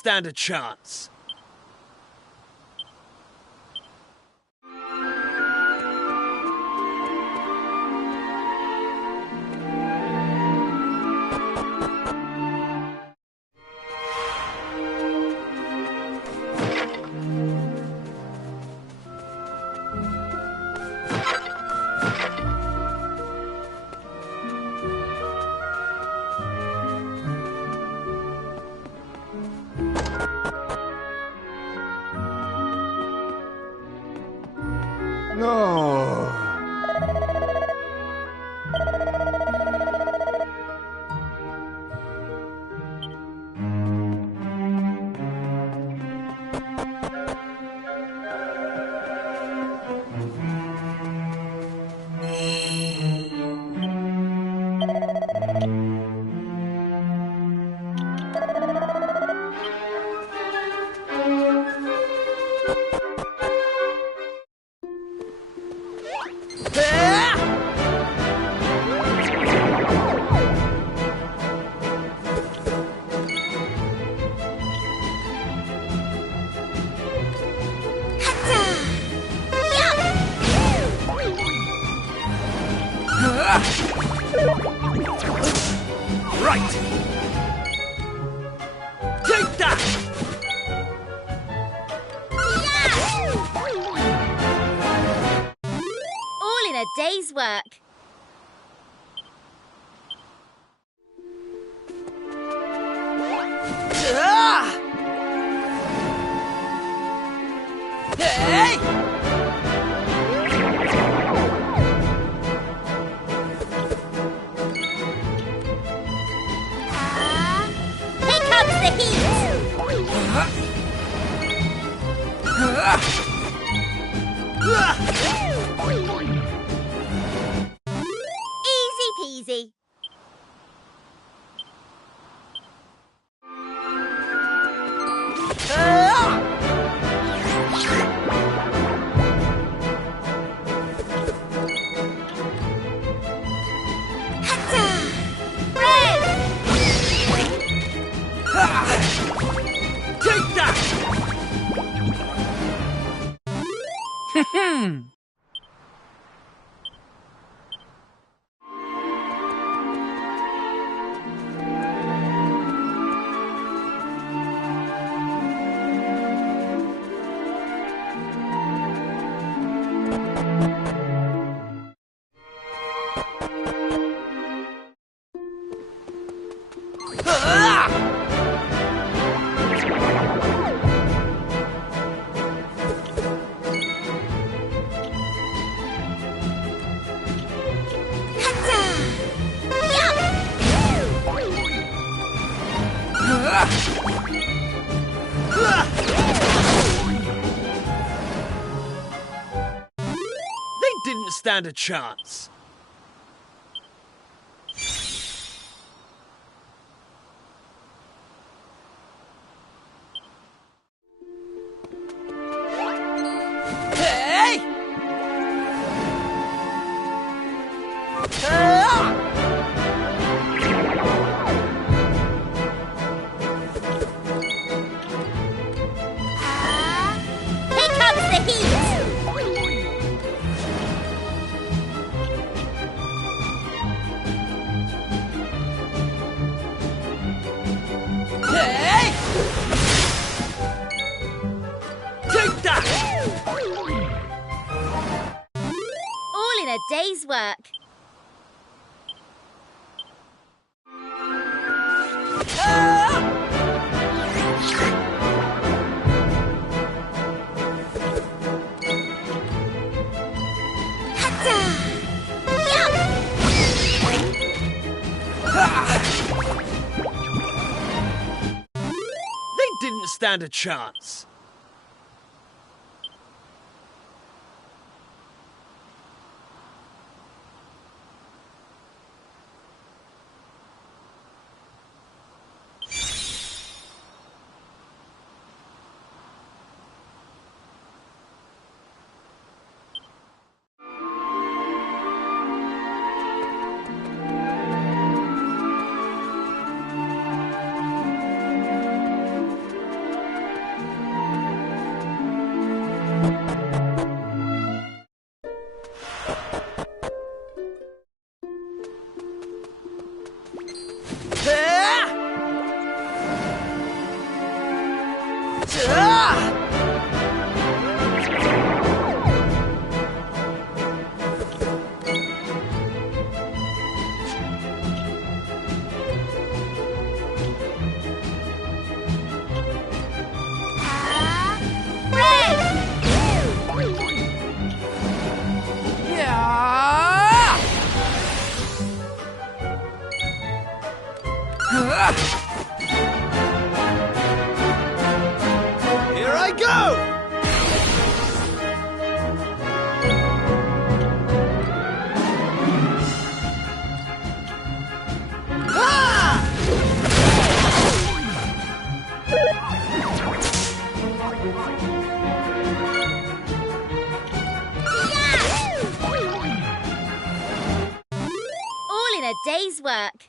stand a chance. No. Right! Take that! All in a day's work. Hey! Here comes the heat. Easy peasy. Take that! They didn't stand a chance. Hey! Here comes the heat. Hey! Take that! All in a day's work. They didn't stand a chance. Here I go! All in a day's work.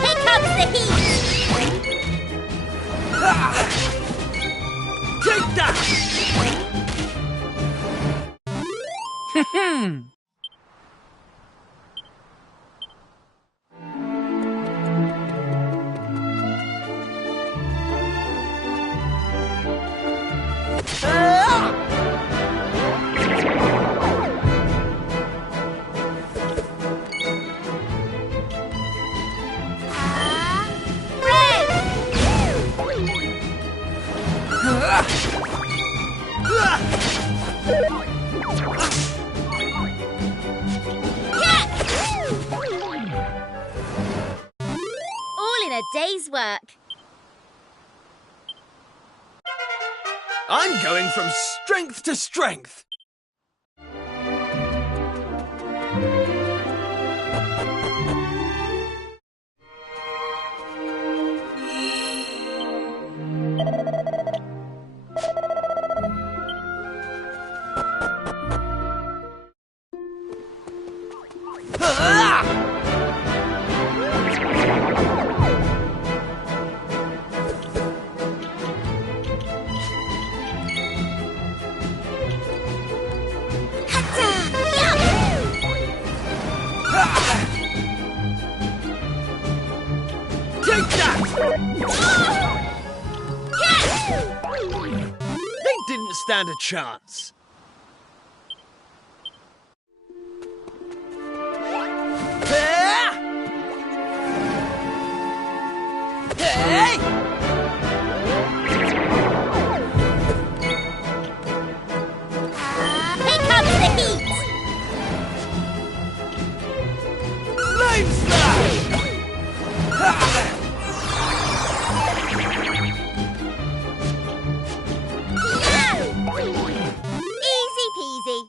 Here comes the heat! Take that! All in a day's work. I'm going from strength to strength. Take that! They didn't stand a chance. Hey! Here comes the heat! Flame slash! Easy peasy.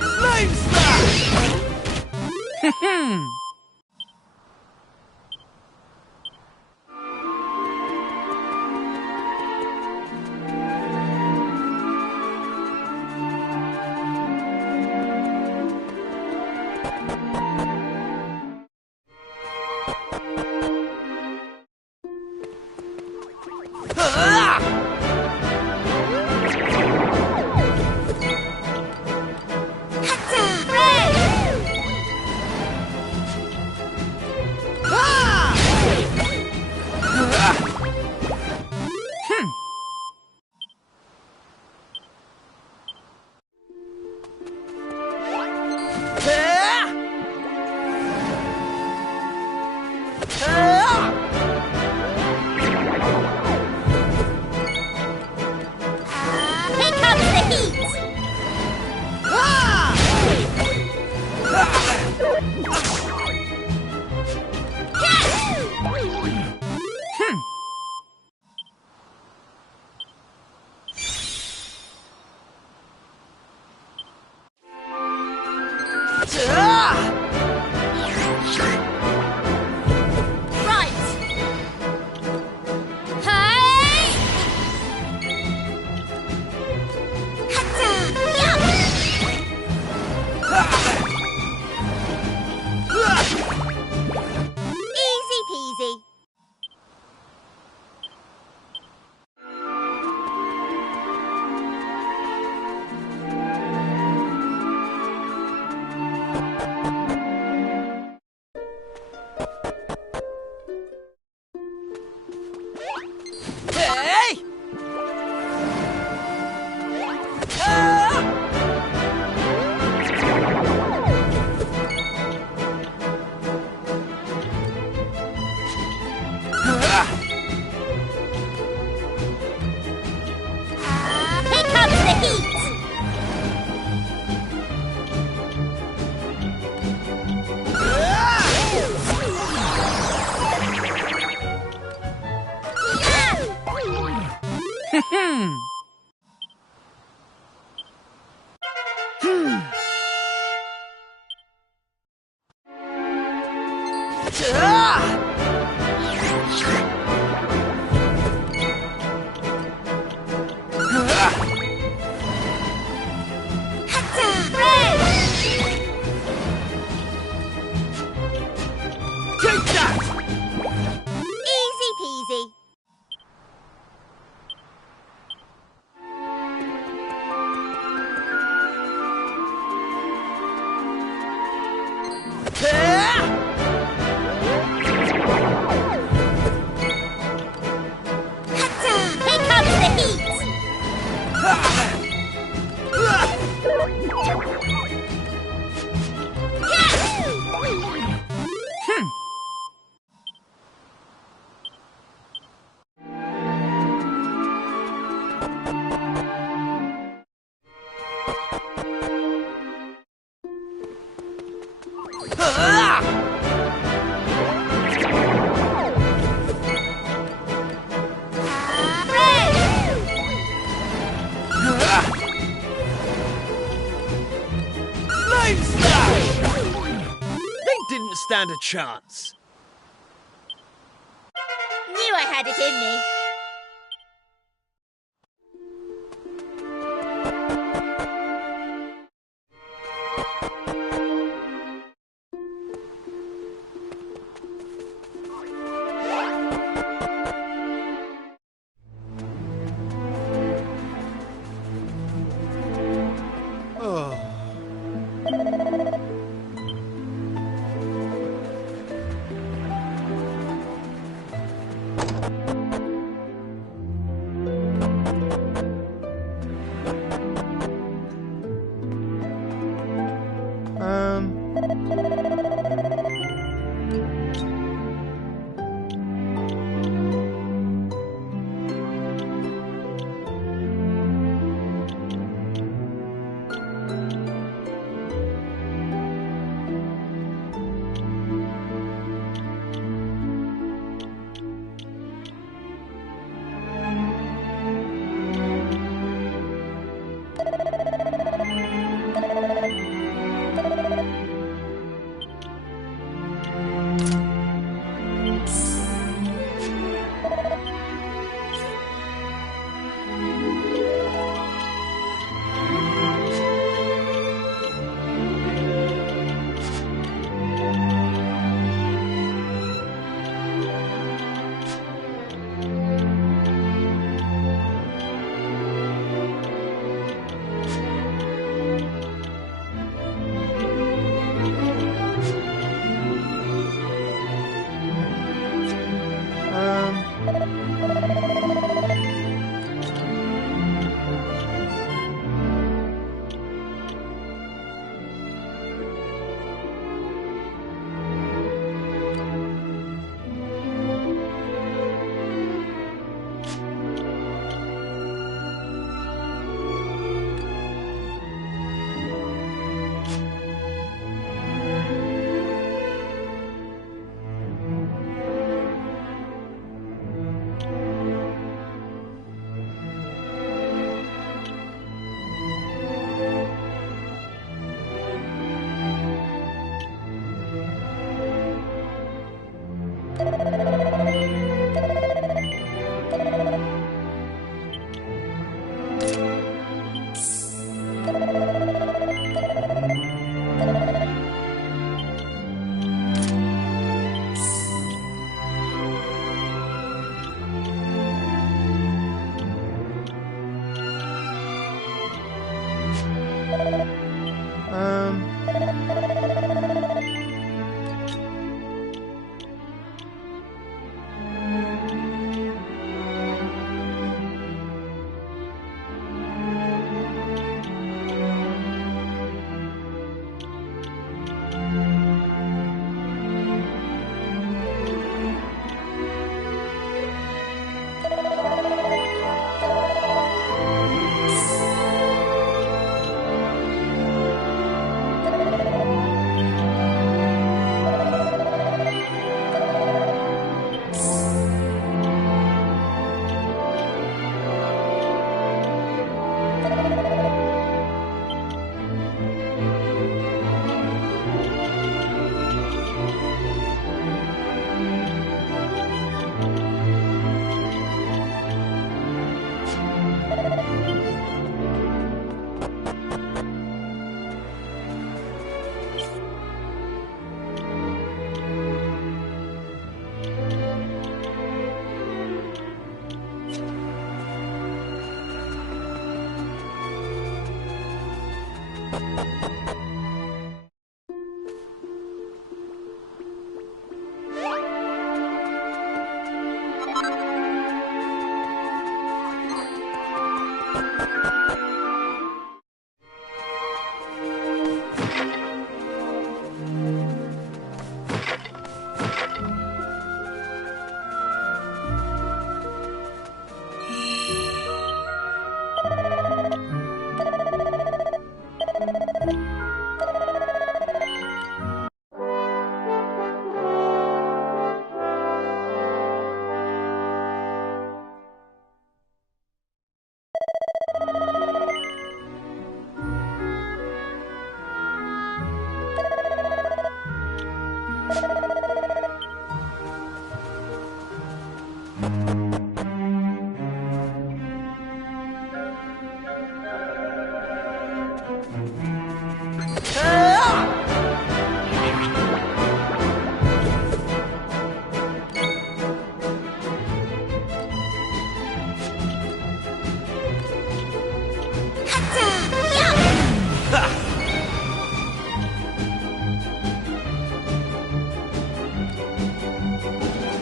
Flame slash! Take that! Easy peasy. Here comes the heat. Flame Slash! They didn't stand a chance. Knew I had it in me.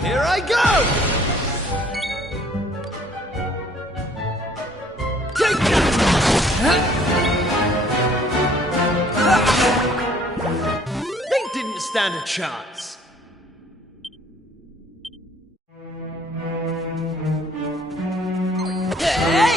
Here I go! Take that! They didn't stand a chance. Hey!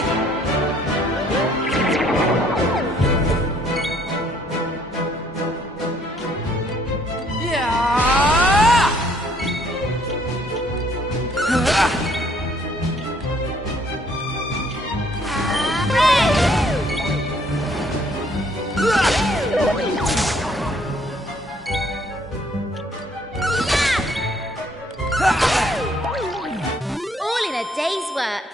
All in a day's work.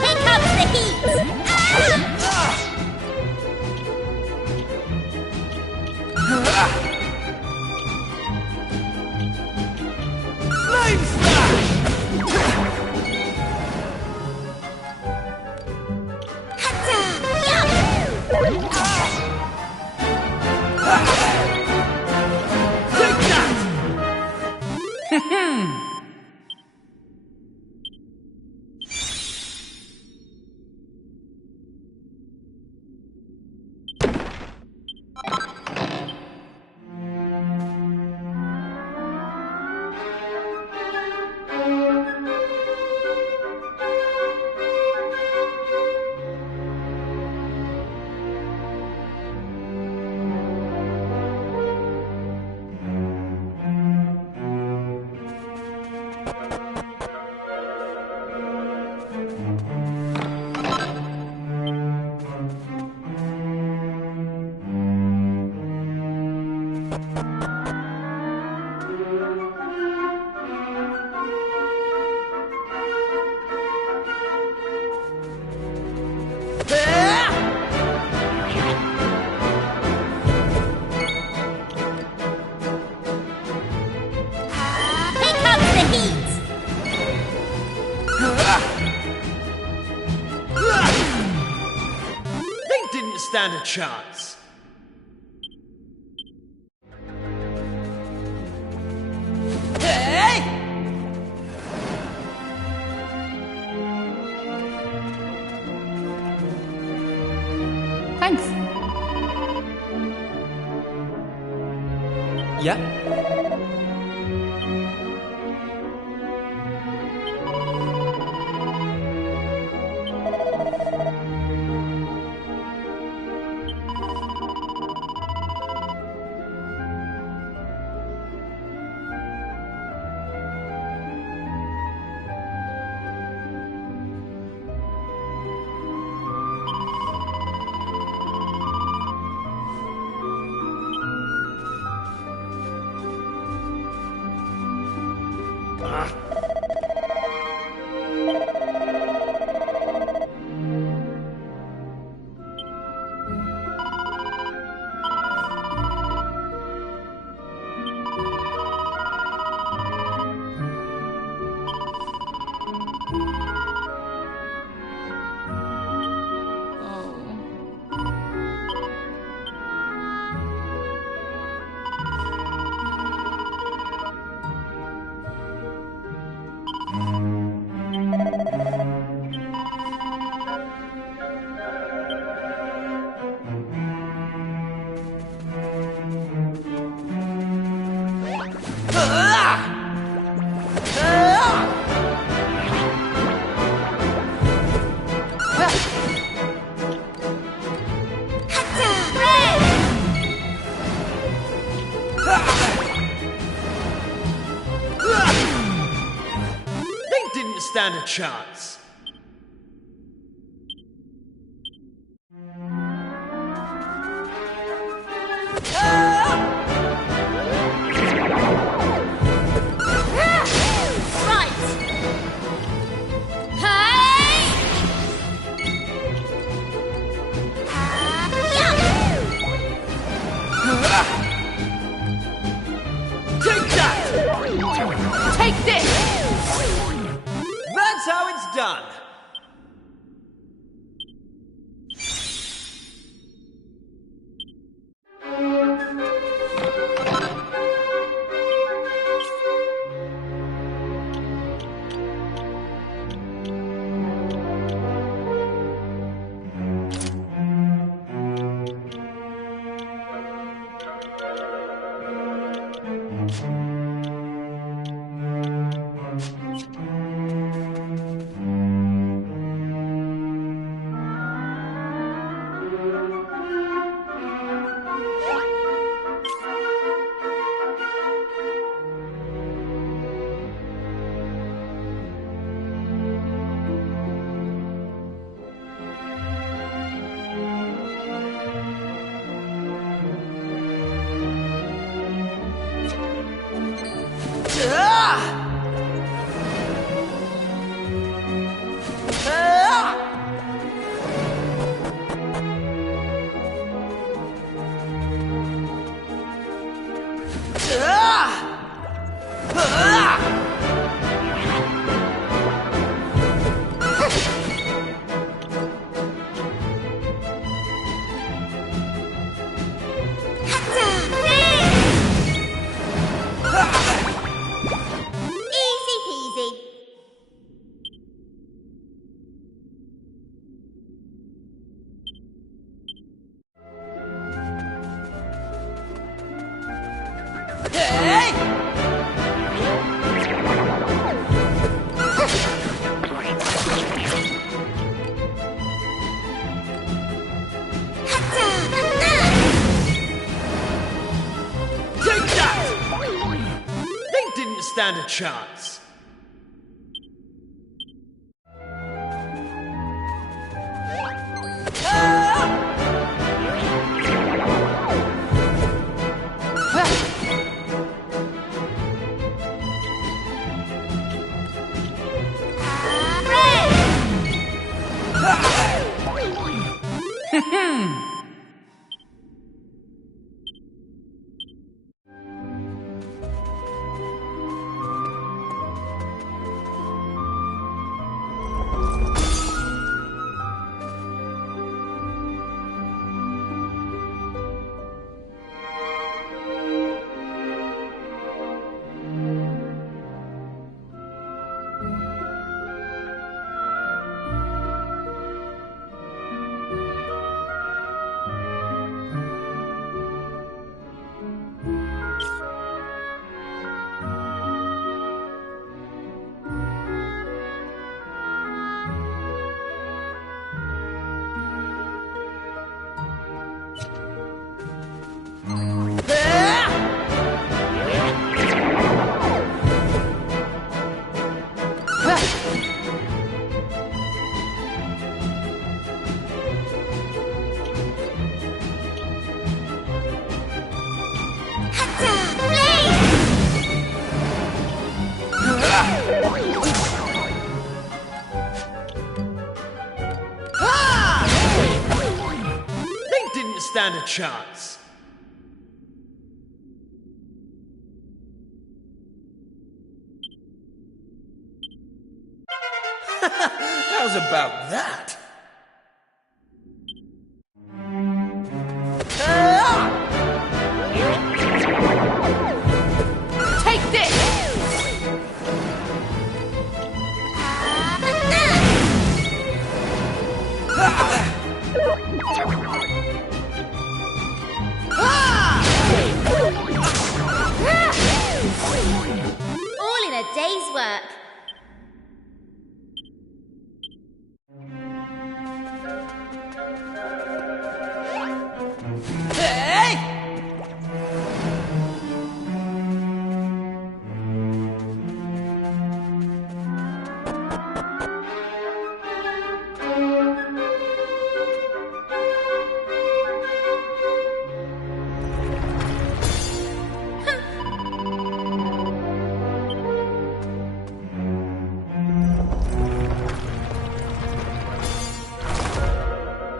Here comes the heat. Flame smash! Take that! They didn't stand a chance. Hey! Thanks. Yeah. didn't stand a chance. Take this! That's how it's done. Stand a chance. Stand a chance. How's about that? Take this! All in a day's work.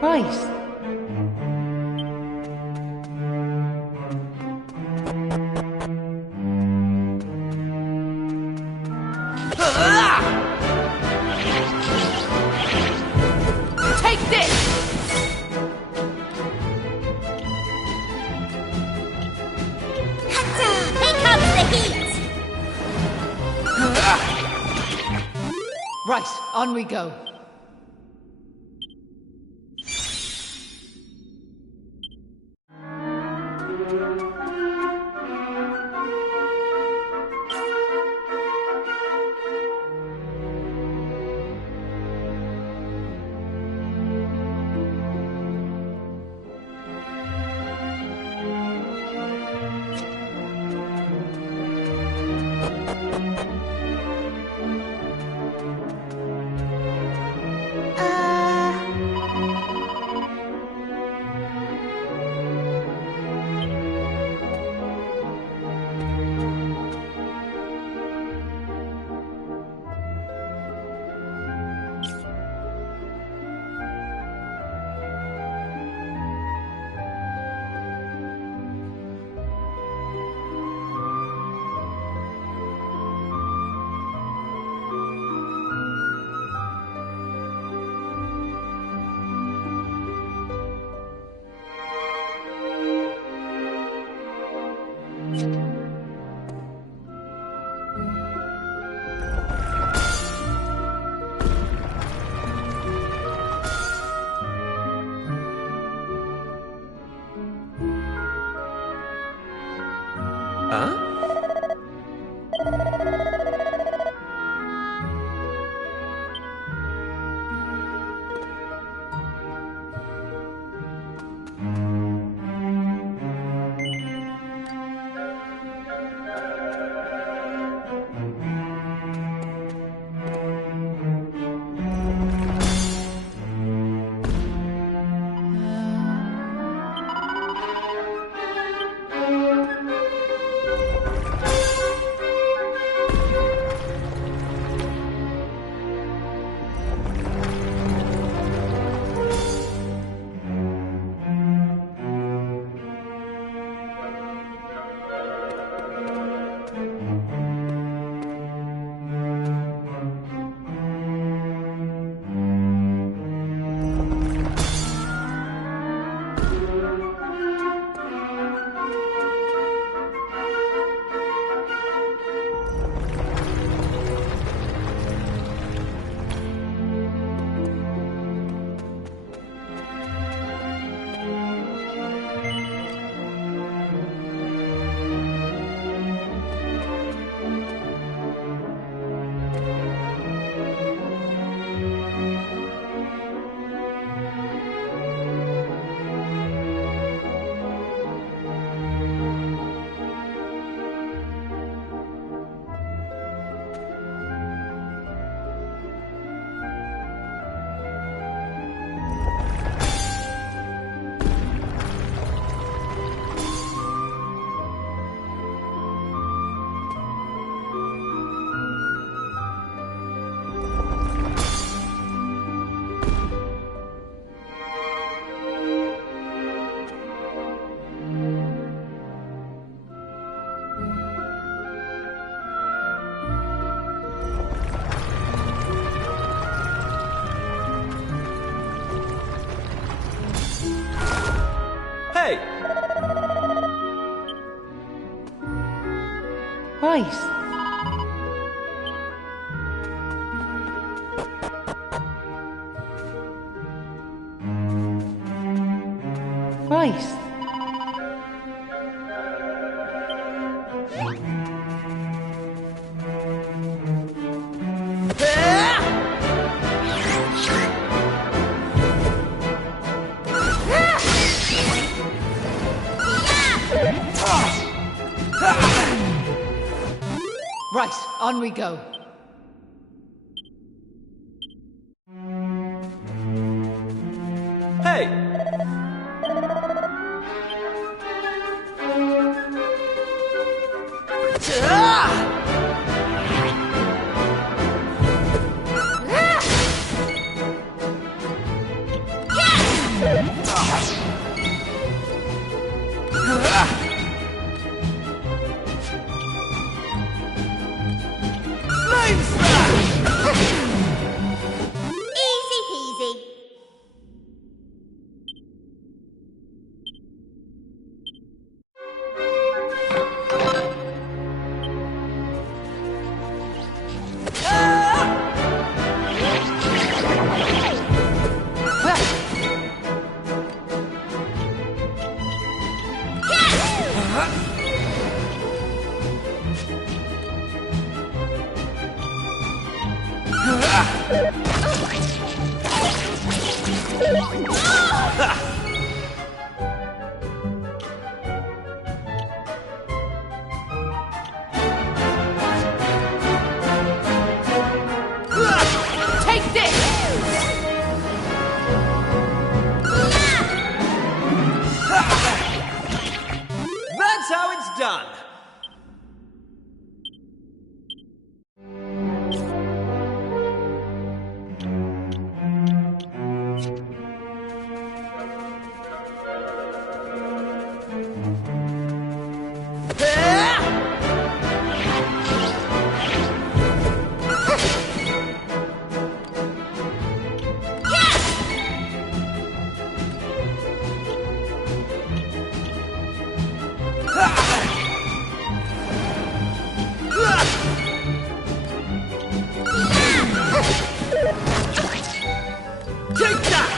Right. Take this! Here comes the heat! Right, on we go. Huh? Hey! Right. Right. Right, on we go. Hey! Take this! That's how it's done. Take that!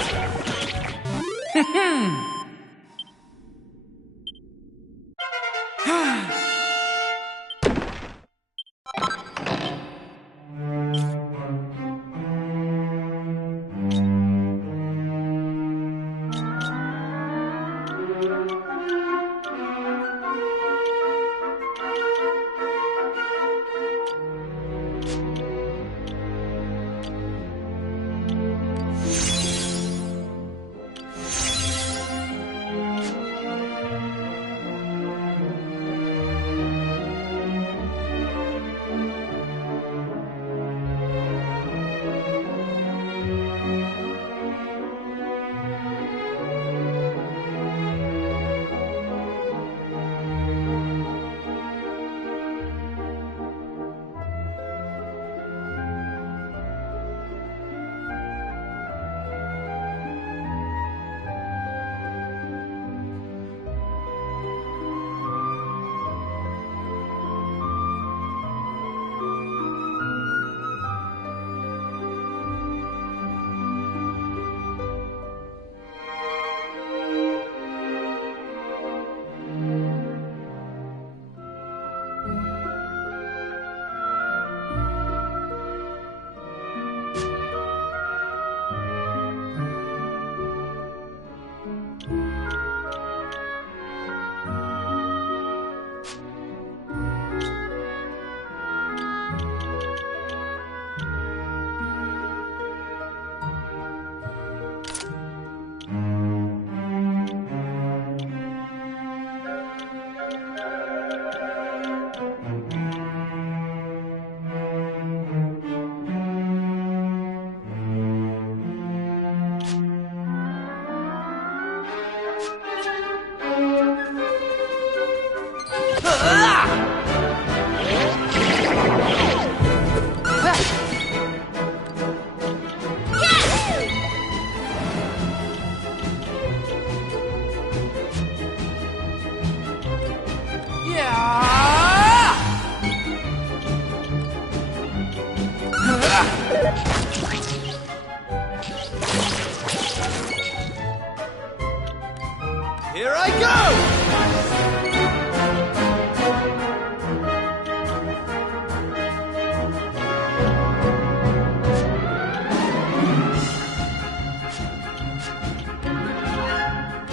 Here I go!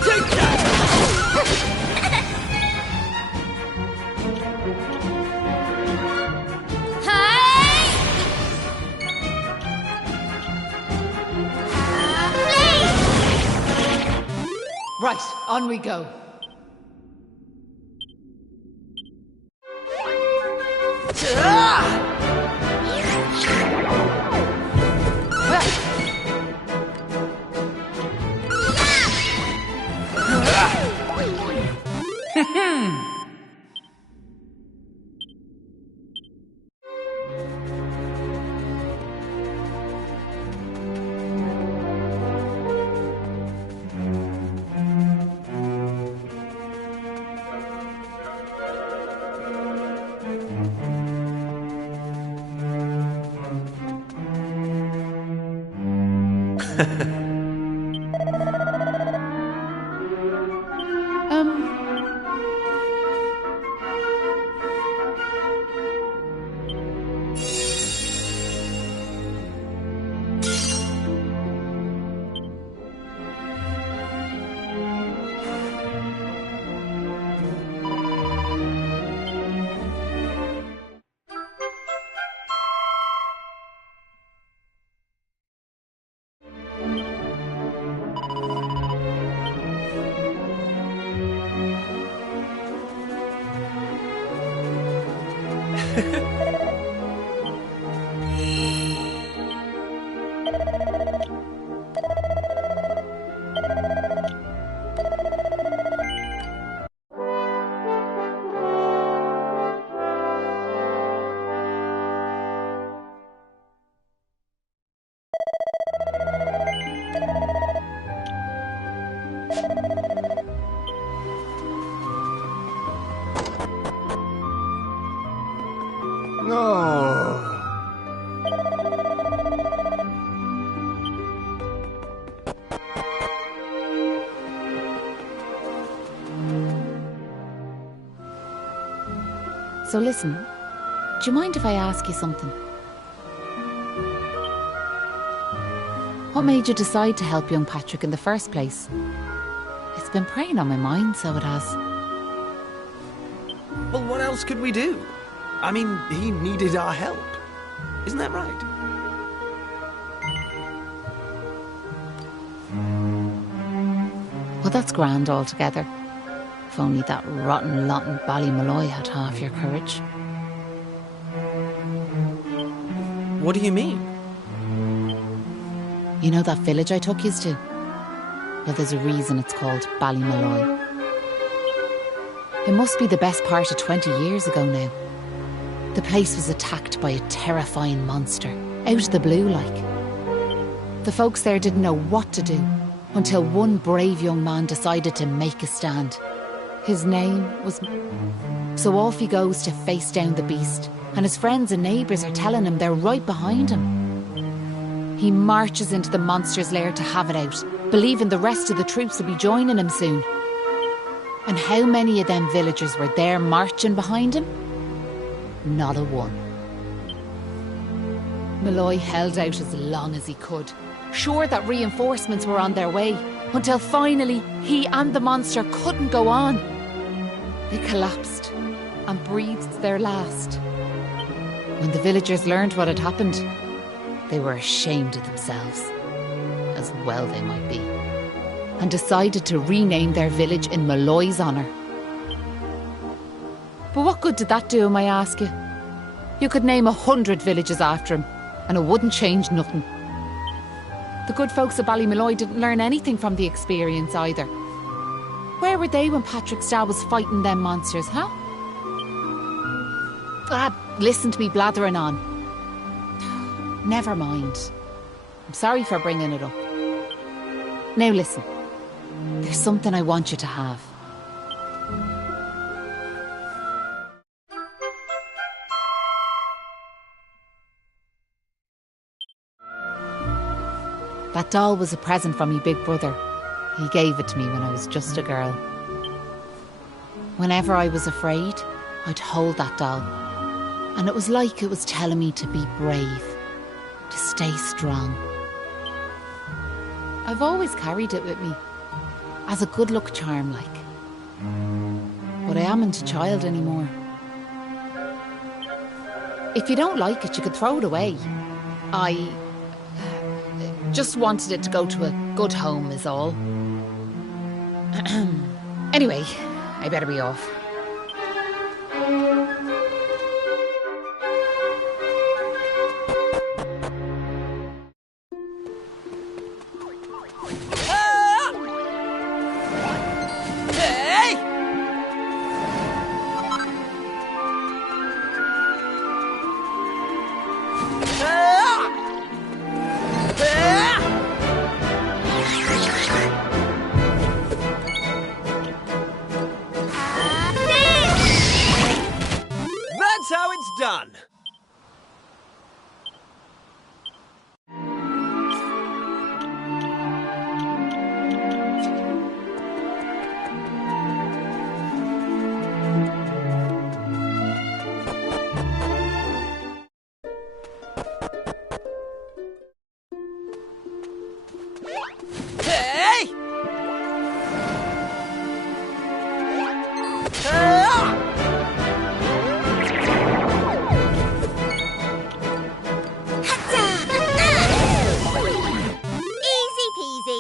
Take that! Right, on we go. So listen, do you mind if I ask you something? What made you decide to help young Patrick in the first place? It's been preying on my mind, so it has. Well, what else could we do? I mean, he needed our help. Isn't that right? Well, that's grand altogether. If only that rotten lot in Ballymalloy had half your courage. What do you mean? You know that village I took yous to? Well, there's a reason it's called Ballymalloy. It must be the best part of 20 years ago now. The place was attacked by a terrifying monster, out of the blue like. The folks there didn't know what to do until one brave young man decided to make a stand. His name was... So off he goes to face down the beast, and his friends and neighbours are telling him they're right behind him. He marches into the monster's lair to have it out, believing the rest of the troops will be joining him soon. And how many of them villagers were there marching behind him? Not a one. Malloy held out as long as he could, sure that reinforcements were on their way, until finally he and the monster couldn't go on. They collapsed and breathed their last. When the villagers learned what had happened, they were ashamed of themselves, as well they might be, and decided to rename their village in Malloy's honour. But what good did that do him, I ask you? You could name 100 villages after him, and it wouldn't change nothing. The good folks of Ballymalloy didn't learn anything from the experience either. Where were they when Patrick's dad was fighting them monsters, huh? Listen to me blathering on. Never mind. I'm sorry for bringing it up. Now listen, there's something I want you to have. That doll was a present from me big brother. He gave it to me when I was just a girl. Whenever I was afraid, I'd hold that doll. And it was like it was telling me to be brave, to stay strong. I've always carried it with me, as a good luck charm like. But I amn't a child anymore. If you don't like it, you could throw it away. I just wanted it to go to a good home is all. Anyway, I better be off. That's how it's done. Hey! Easy peasy.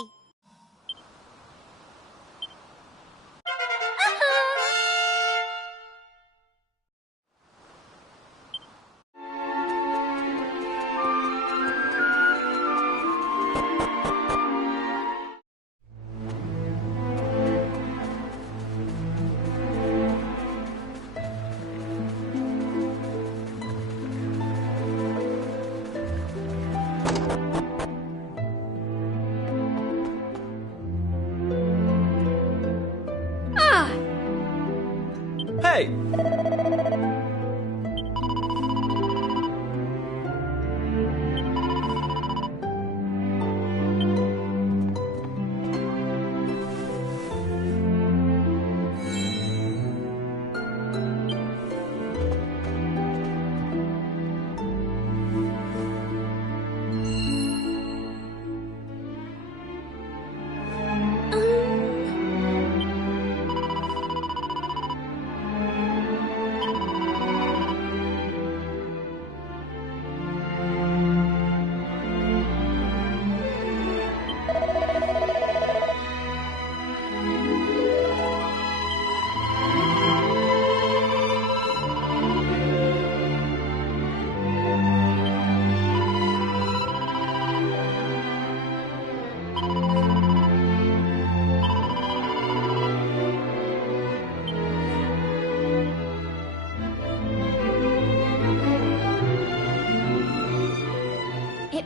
Hey!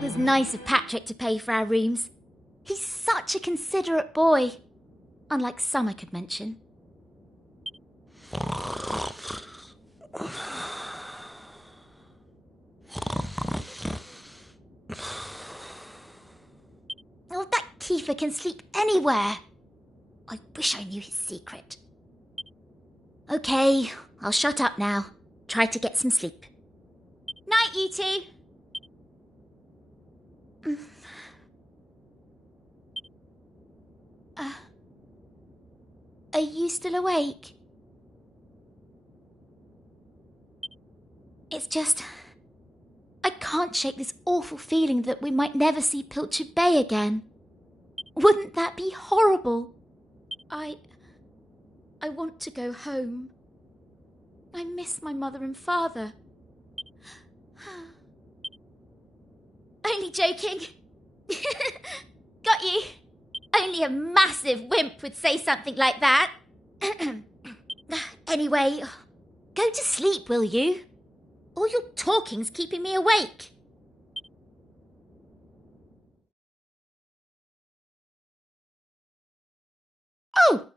It was nice of Patrick to pay for our rooms. He's such a considerate boy. Unlike some I could mention. Oh, that Kiefer can sleep anywhere. I wish I knew his secret. Okay, I'll shut up now. Try to get some sleep. Night, you two. Are you still awake? It's just... I can't shake this awful feeling that we might never see Pilchard Bay again. Wouldn't that be horrible? I want to go home. I miss my mother and father. Only joking. Got you. Only a massive wimp would say something like that. Anyway, go to sleep, will you? All your talking's keeping me awake. Oh!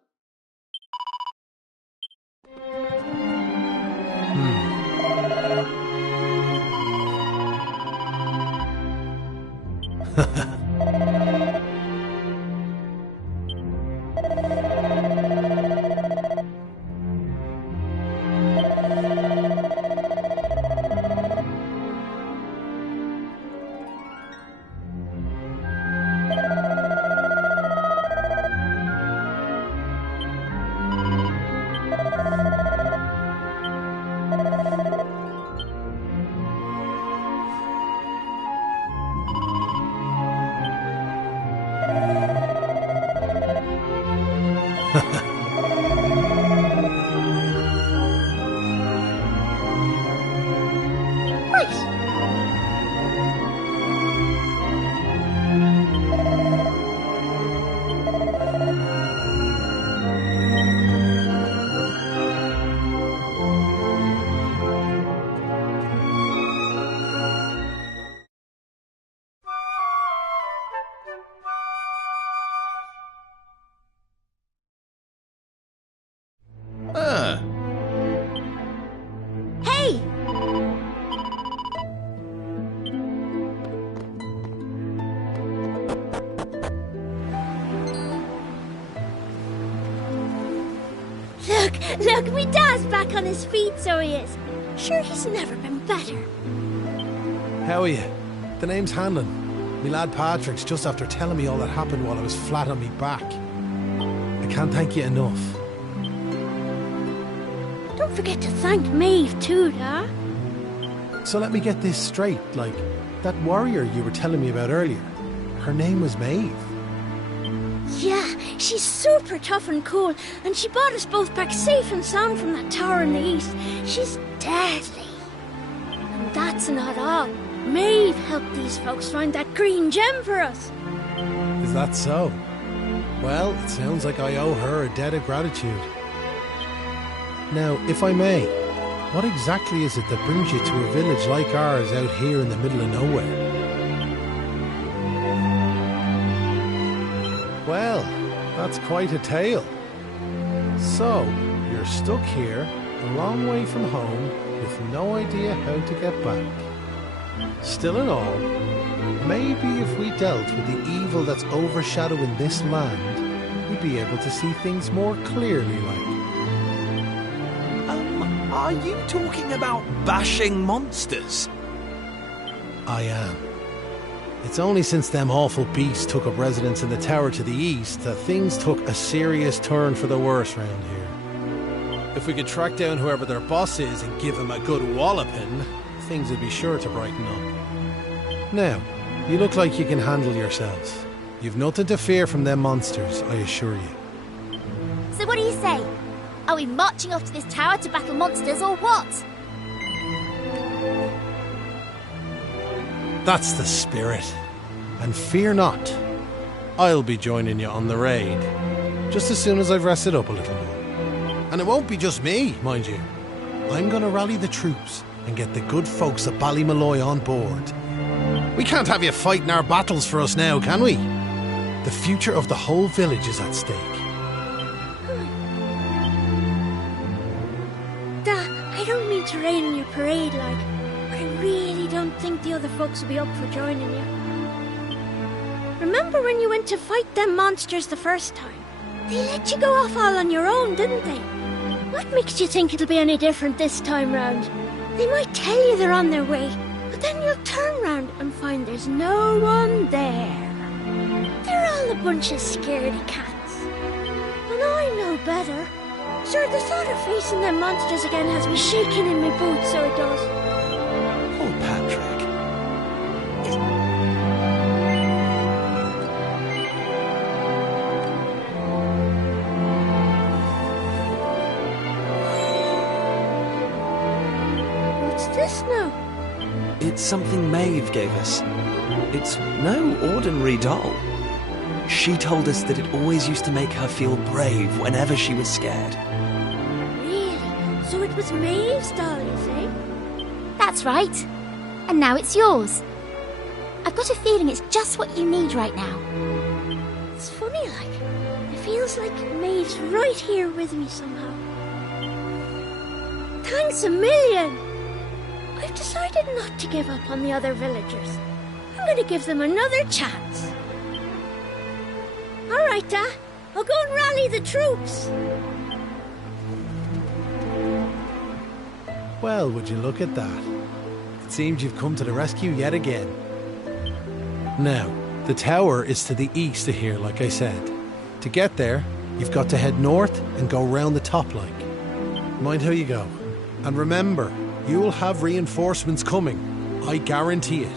Hey! Look, me dad's back on his feet, so he is. Sure, he's never been better. How are you? The name's Hanlon. Me lad Patrick's just after telling me all that happened while I was flat on me back. I can't thank you enough. Don't forget to thank Maeve too, Dad. So let me get this straight, like, that warrior you were telling me about earlier, her name was Maeve. Yeah, she's super tough and cool, and she brought us both back safe and sound from that tower in the east. She's deadly. And that's not all. Maeve helped these folks find that green gem for us. Is that so? Well, it sounds like I owe her a debt of gratitude. Now, if I may, what exactly is it that brings you to a village like ours out here in the middle of nowhere? Well, that's quite a tale. So, you're stuck here, a long way from home, with no idea how to get back. Still in all, maybe if we dealt with the evil that's overshadowing this land, we'd be able to see things more clearly, like. Are you talking about bashing monsters? I am. It's only since them awful beasts took up residence in the tower to the east that things took a serious turn for the worse round here. If we could track down whoever their boss is and give him a good walloping, things would be sure to brighten up. Now, you look like you can handle yourselves. You've nothing to fear from them monsters, I assure you. So what do you say? Are we marching off to this tower to battle monsters or what? That's the spirit. And fear not. I'll be joining you on the raid, just as soon as I've rested up a little more. And it won't be just me, mind you. I'm going to rally the troops and get the good folks of Ballymalloy on board. We can't have you fighting our battles for us now, can we? The future of the whole village is at stake. Dad, I don't mean to rain on your parade, like, but I really don't think the other folks will be up for joining you. Remember when you went to fight them monsters the first time? They let you go off all on your own, didn't they? What makes you think it'll be any different this time round? They might tell you they're on their way, but then you'll turn round and find there's no one there. They're all a bunch of scaredy cats. And I know better. Sir, the thought of facing them monsters again has me shaking in my boots, so it does. Poor Patrick. What's this now? It's something Maeve gave us. It's no ordinary doll. She told us that it always used to make her feel brave whenever she was scared. Really? So it was Maeve's doll, you say? That's right. And now it's yours. I've got a feeling it's just what you need right now. It's funny, like, it feels like Maeve's right here with me somehow. Thanks a million! I've decided not to give up on the other villagers. I'm going to give them another chance. All right, Dad. I'll go and rally the troops. Well, would you look at that? It seems you've come to the rescue yet again. Now, the tower is to the east of here, like I said. To get there, you've got to head north and go round the top like. Mind how you go. And remember, you will have reinforcements coming. I guarantee it.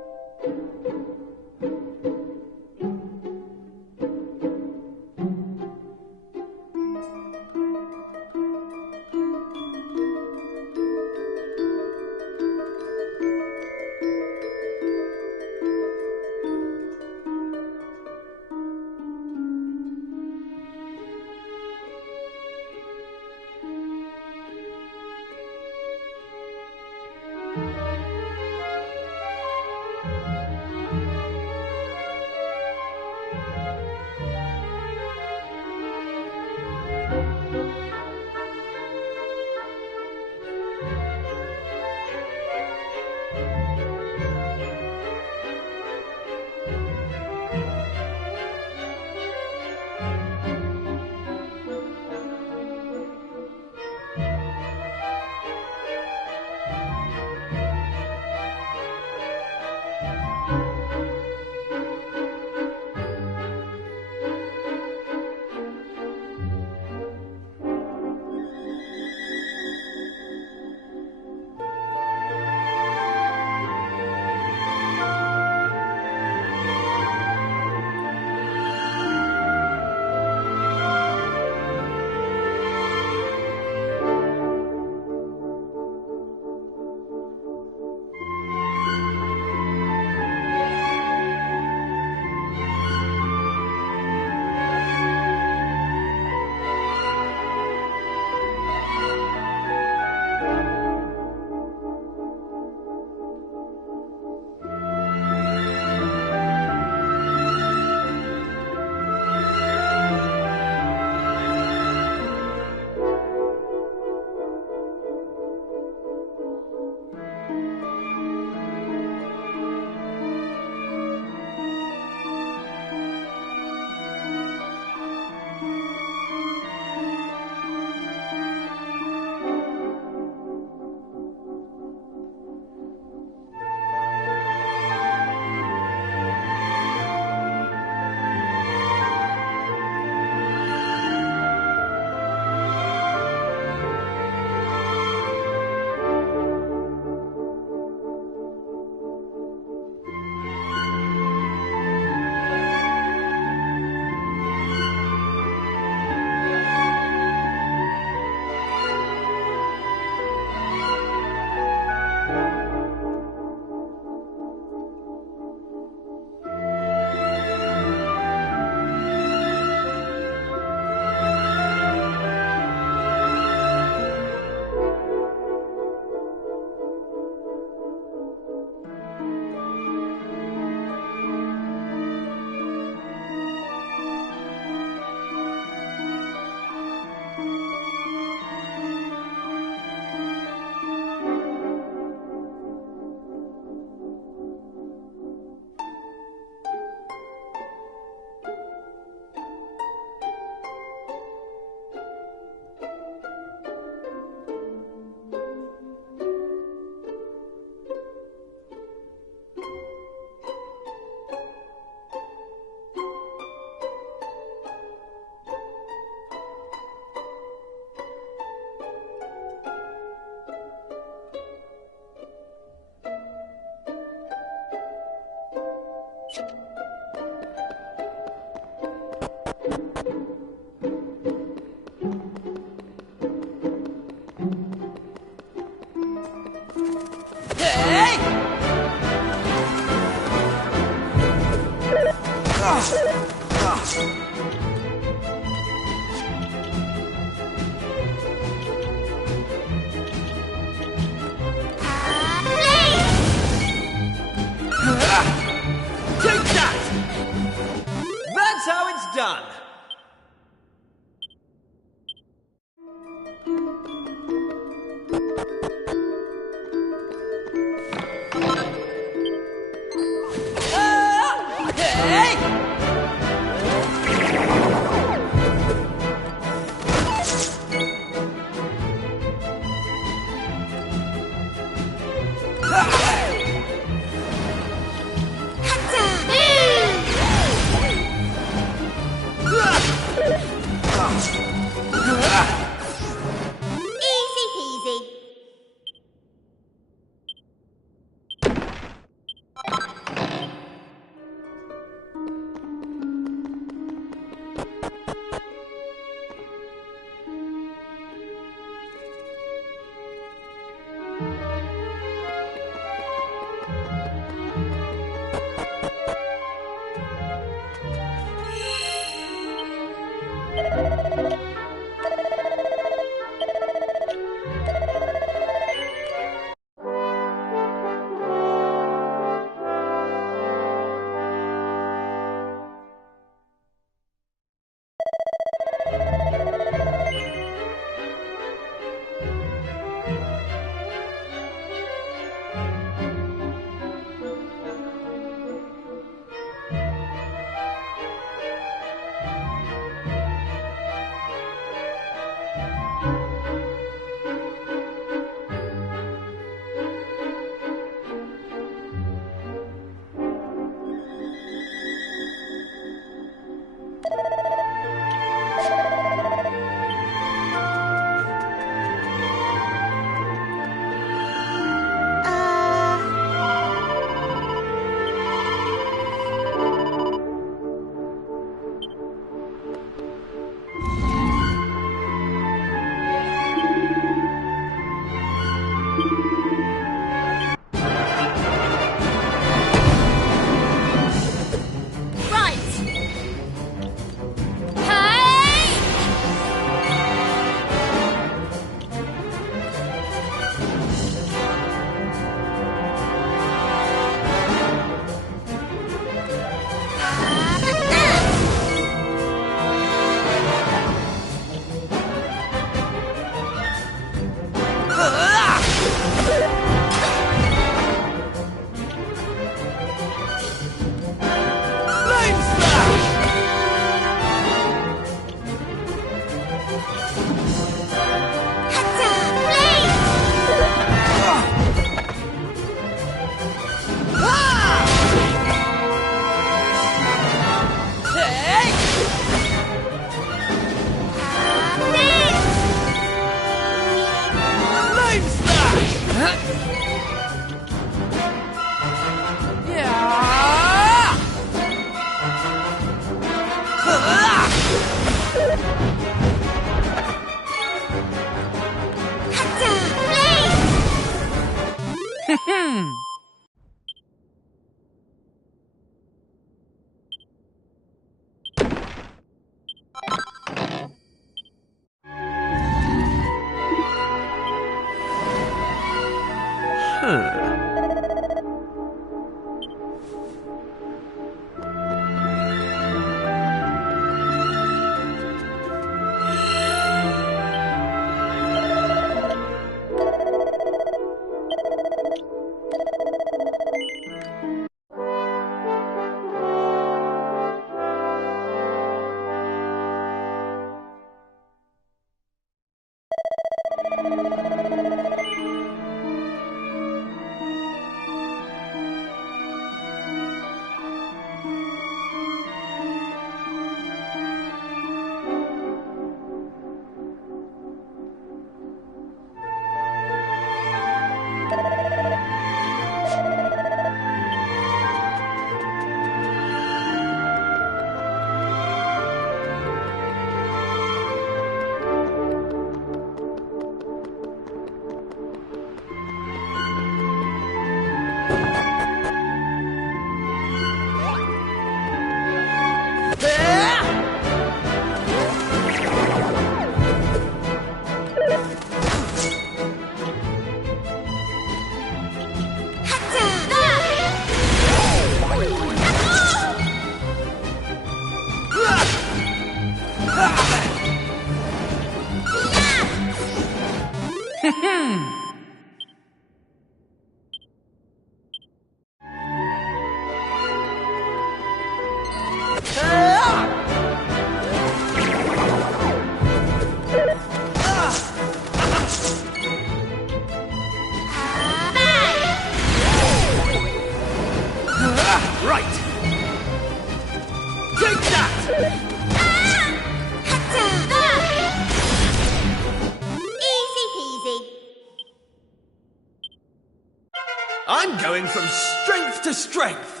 I'm going from strength to strength.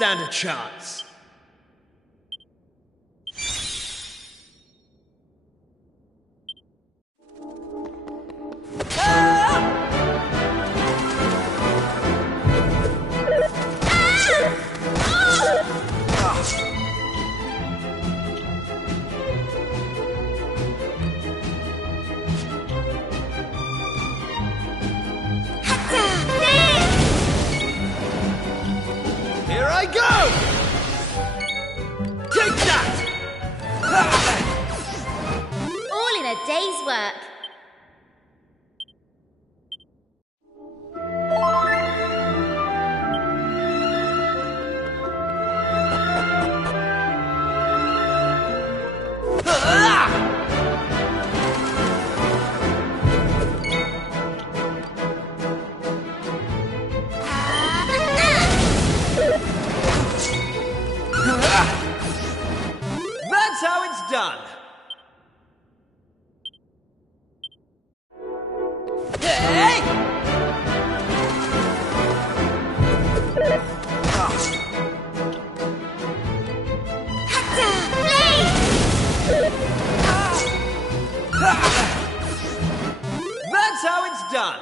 stand a chance. Here I go! Take that! All in a day's work. That's how it's done. Hey! That's how it's done.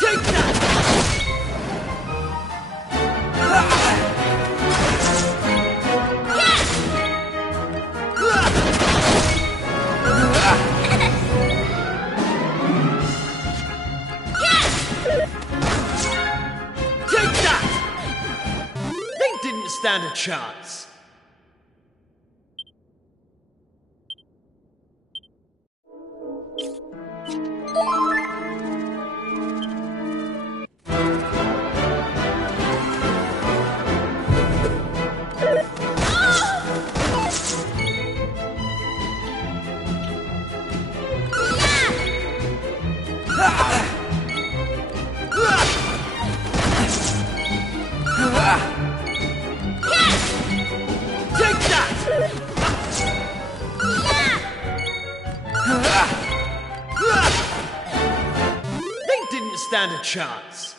Take that! Take that! They didn't stand a chance. Take that! They didn't stand a chance.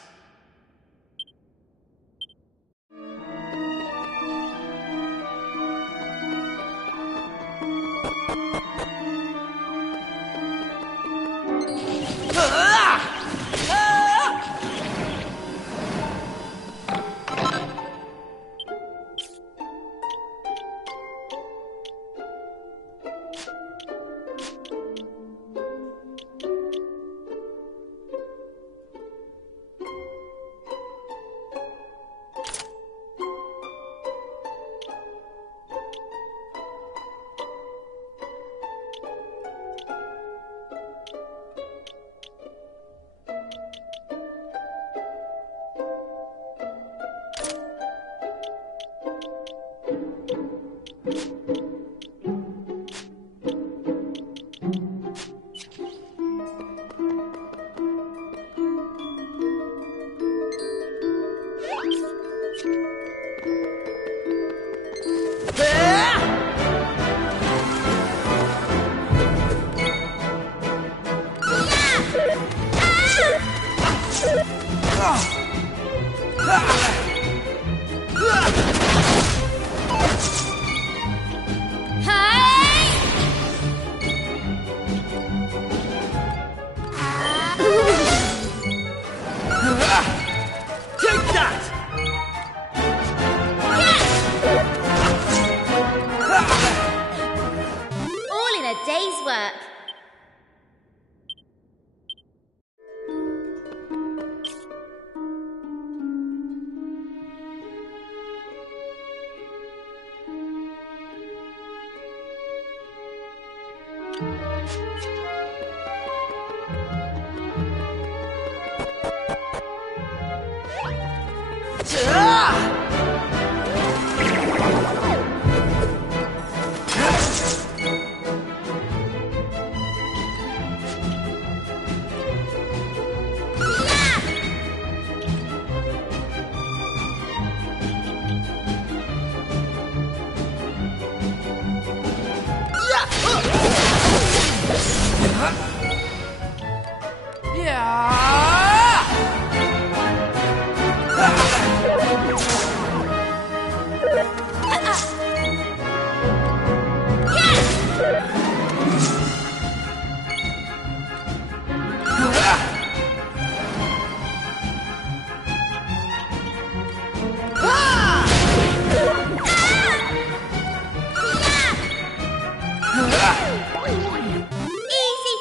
Take that! All in a day's work. Easy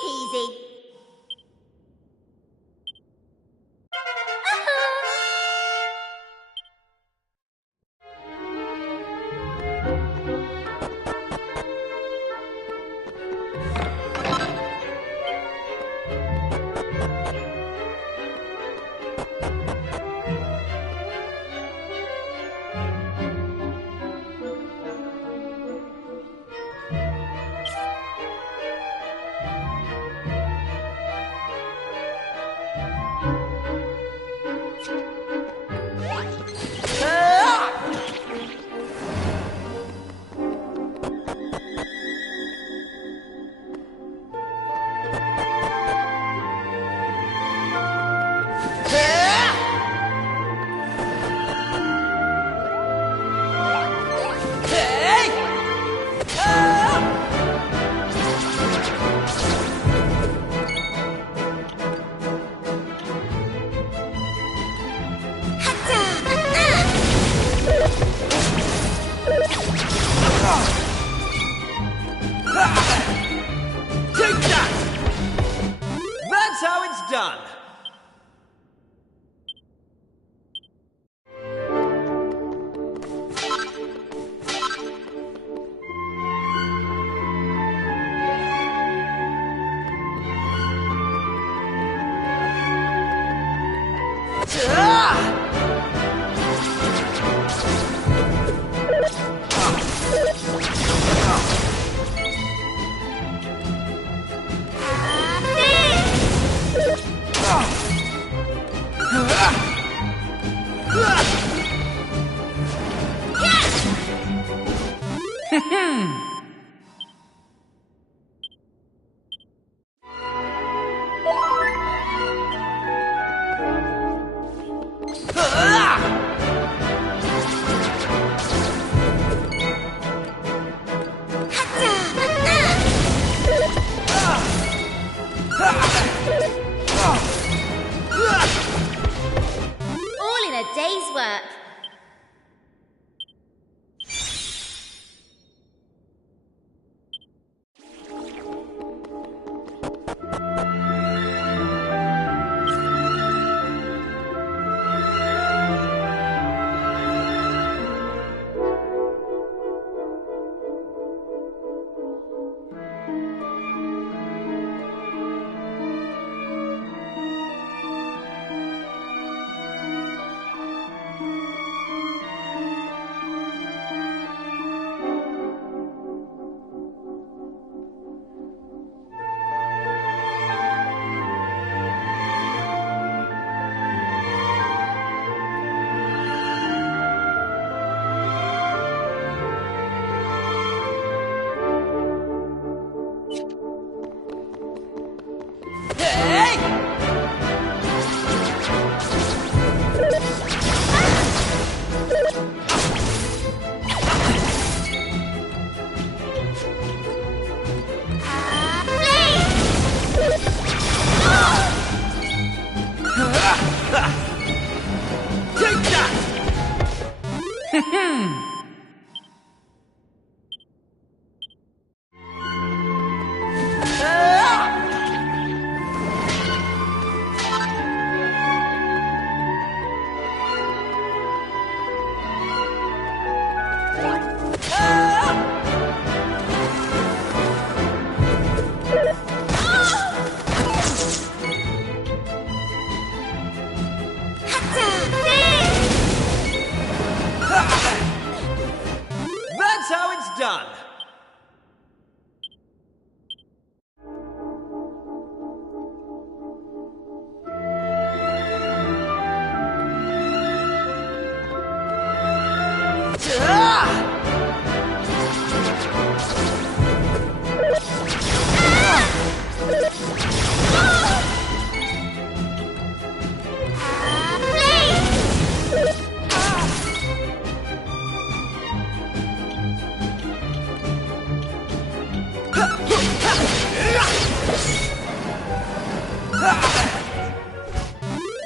peasy.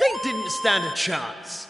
They didn't stand a chance.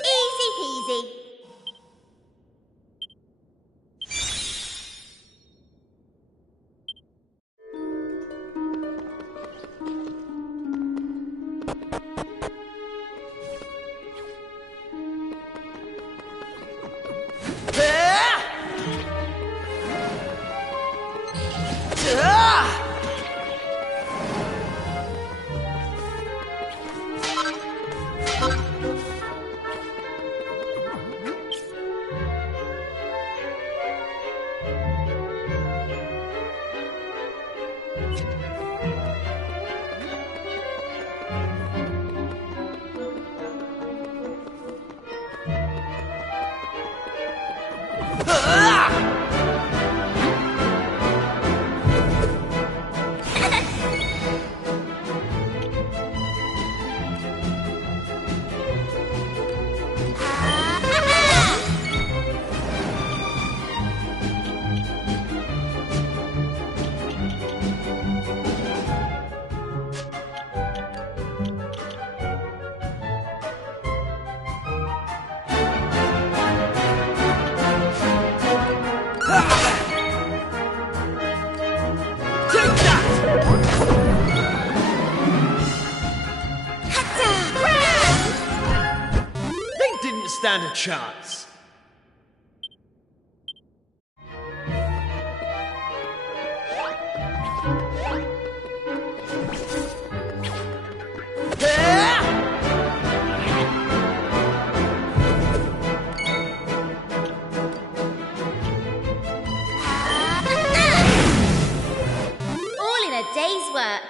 Easy peasy. Stand a chance. All in a day's work.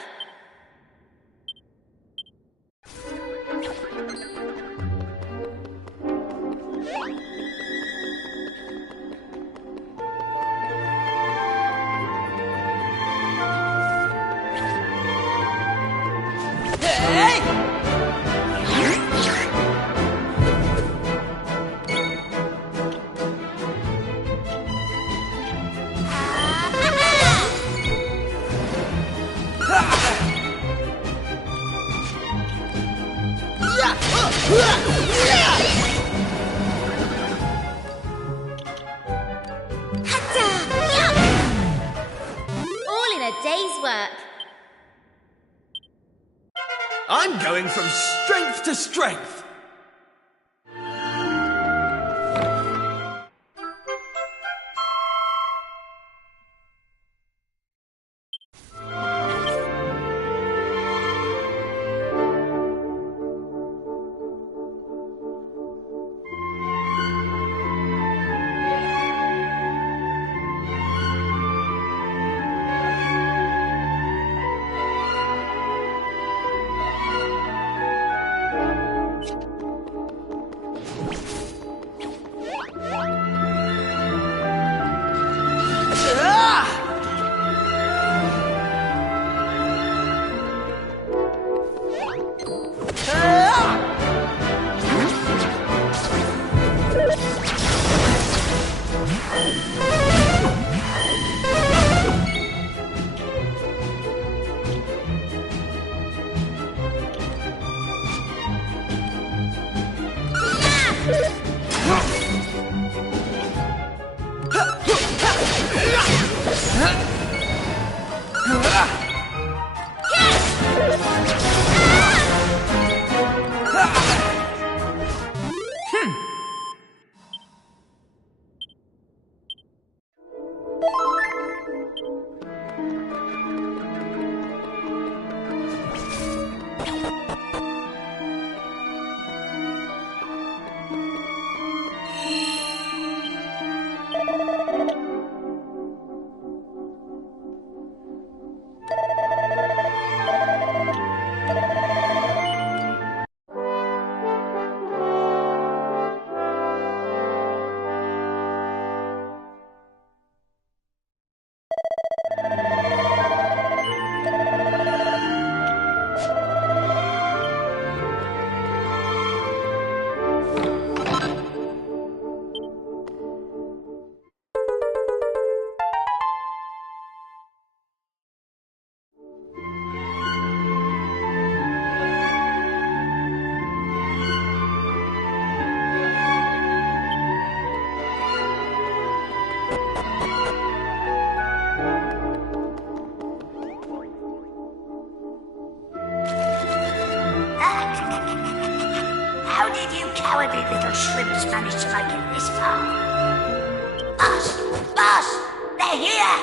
All in a day's work. I'm going from strength to strength. how have you little shrimps managed to make it this far? Boss! Boss! They're here!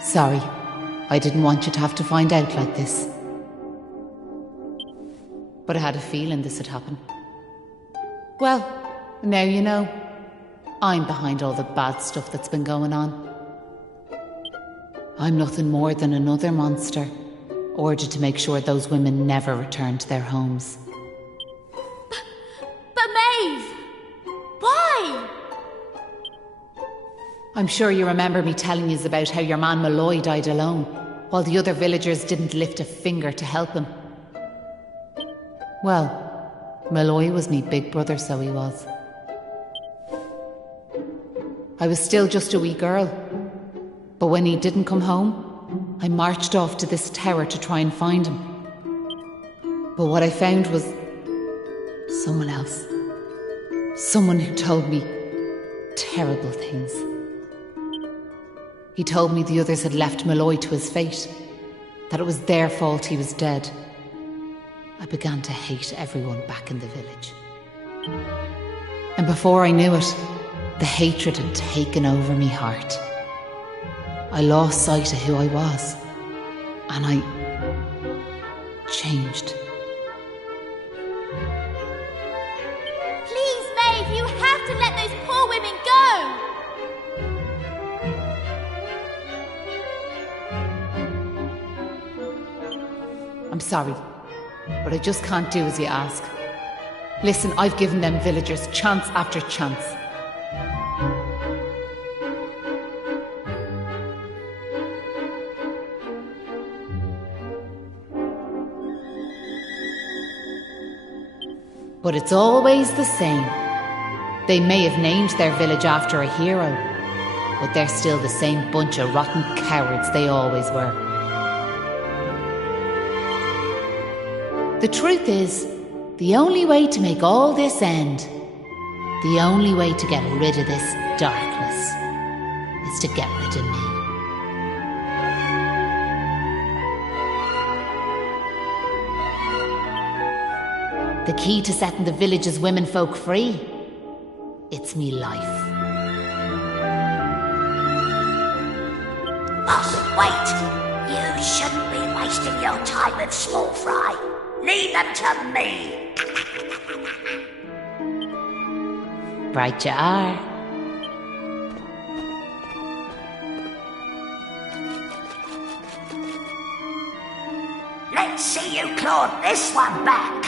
Sorry, I didn't want you to have to find out like this. But I had a feeling this would happen. Well, now you know. I'm behind all the bad stuff that's been going on. I'm nothing more than another monster, ordered to make sure those women never return to their homes. But Maeve! Why? I'm sure you remember me telling you about how your man Malloy died alone, while the other villagers didn't lift a finger to help him. Well, Malloy was me big brother, so he was. I was still just a wee girl, but when he didn't come home, I marched off to this tower to try and find him. But what I found was someone else. Someone who told me terrible things. He told me the others had left Malloy to his fate, that it was their fault he was dead. I began to hate everyone back in the village. And before I knew it, the hatred had taken over me heart. I lost sight of who I was, and I changed. Please, Maeve, you have to let those poor women go! I'm sorry, but I just can't do as you ask. Listen, I've given them villagers chance after chance. But it's always the same. They may have named their village after a hero, but they're still the same bunch of rotten cowards they always were. The truth is, the only way to make all this end, the only way to get rid of this darkness, is to get rid of me. The key to setting the village's womenfolk free, it's me life. Boss, wait! You shouldn't be wasting your time with small fry. Leave them to me. Right you are. Let's see you claw this one back.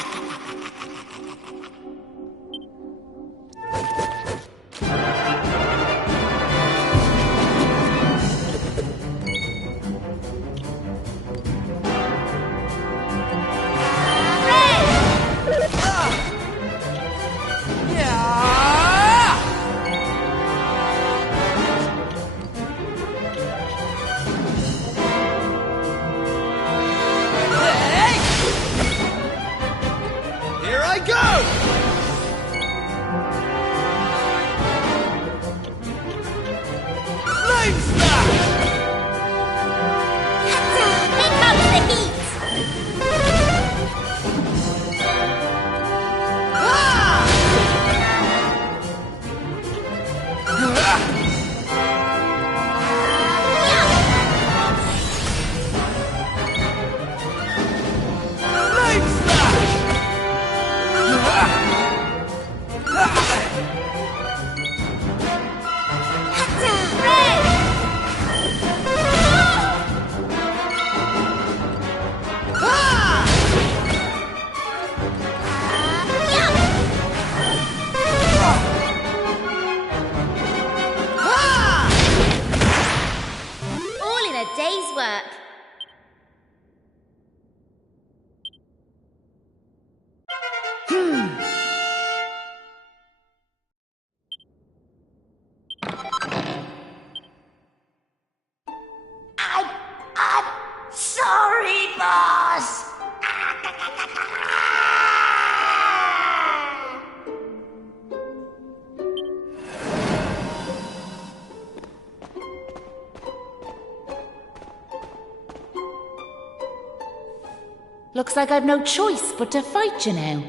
Looks like I've no choice but to fight you now.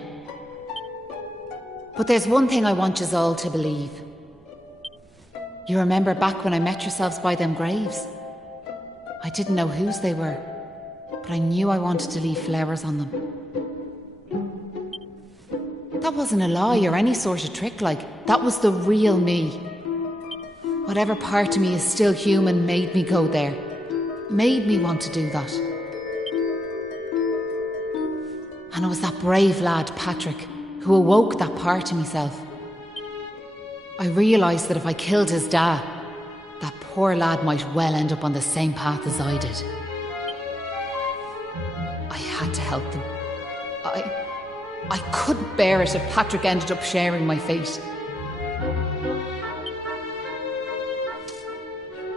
But there's one thing I want yous all to believe. You remember back when I met yourselves by them graves? I didn't know whose they were, but I knew I wanted to leave flowers on them. That wasn't a lie or any sort of trick, that was the real me. Whatever part of me is still human made me go there, made me want to do that. And it was that brave lad, Patrick, who awoke that part of myself. I realised that if I killed his dad, that poor lad might well end up on the same path as I did. I had to help them. I couldn't bear it if Patrick ended up sharing my fate.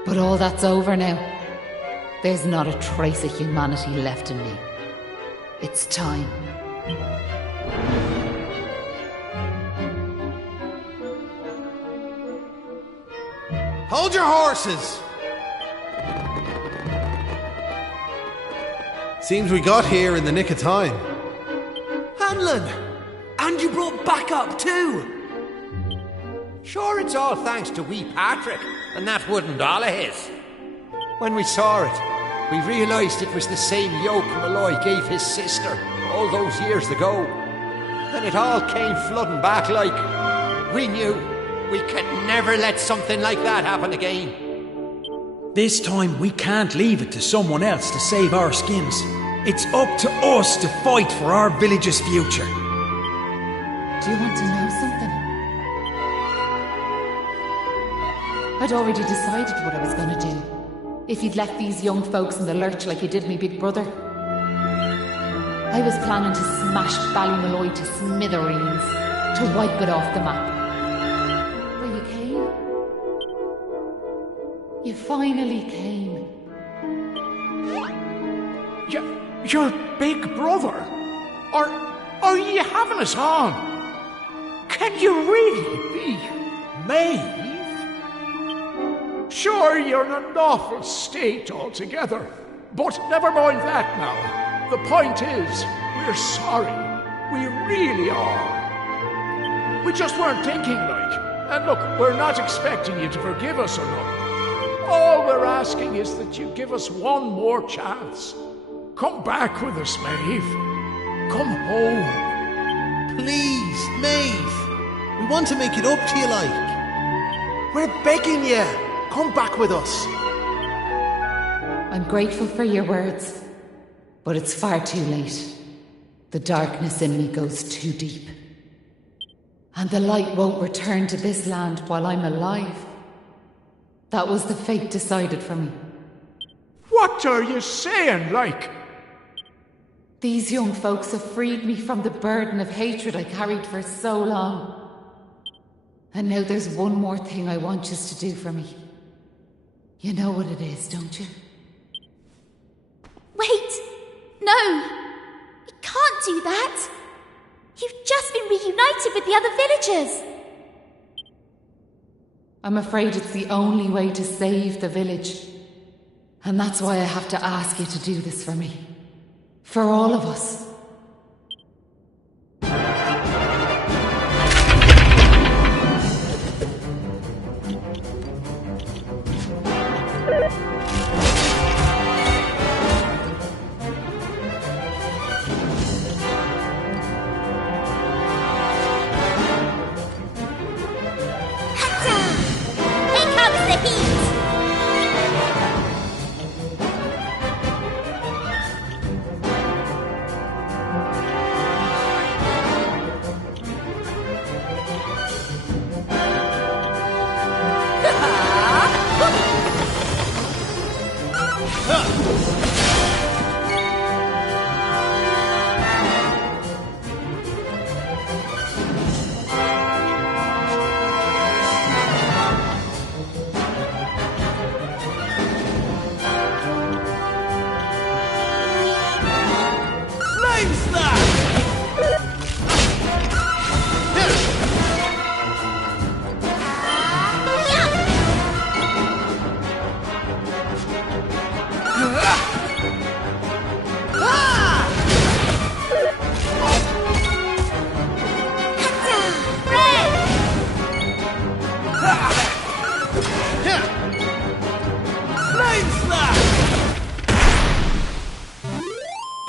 But all that's over now. There's not a trace of humanity left in me. It's time. Hold your horses! Seems we got here in the nick of time. Hanlon! And you brought backup too! Sure, it's all thanks to wee Patrick, and that wooden doll of his. When we saw it, we realised it was the same yoke Malloy gave his sister all those years ago. And it all came flooding back like... We knew we could never let something like that happen again. This time we can't leave it to someone else to save our skins. It's up to us to fight for our village's future. Do you want to know something? I'd already decided what I was going to do. If you'd left these young folks in the lurch like you did me big brother. I was planning to smash Ballymalloy to smithereens, to wipe it off the map. But you came. You finally came. Your big brother? Are you having us on? Can you really be Maeve? Sure, you're in an awful state altogether, but never mind that now. The point is, we're sorry. We really are. We just weren't thinking, And look, we're not expecting you to forgive us or nothing. All we're asking is that you give us one more chance. Come back with us, Maeve. Come home. Please, Maeve. We want to make it up to you, We're begging you. Come back with us. I'm grateful for your words, but it's far too late. The darkness in me goes too deep. And the light won't return to this land while I'm alive. That was the fate decided for me. What are you saying, These young folks have freed me from the burden of hatred I carried for so long. And now there's one more thing I want you to do for me. You know what it is, don't you? Wait! No! You can't do that! You've just been reunited with the other villagers! I'm afraid it's the only way to save the village. And that's why I have to ask you to do this for me. For all of us.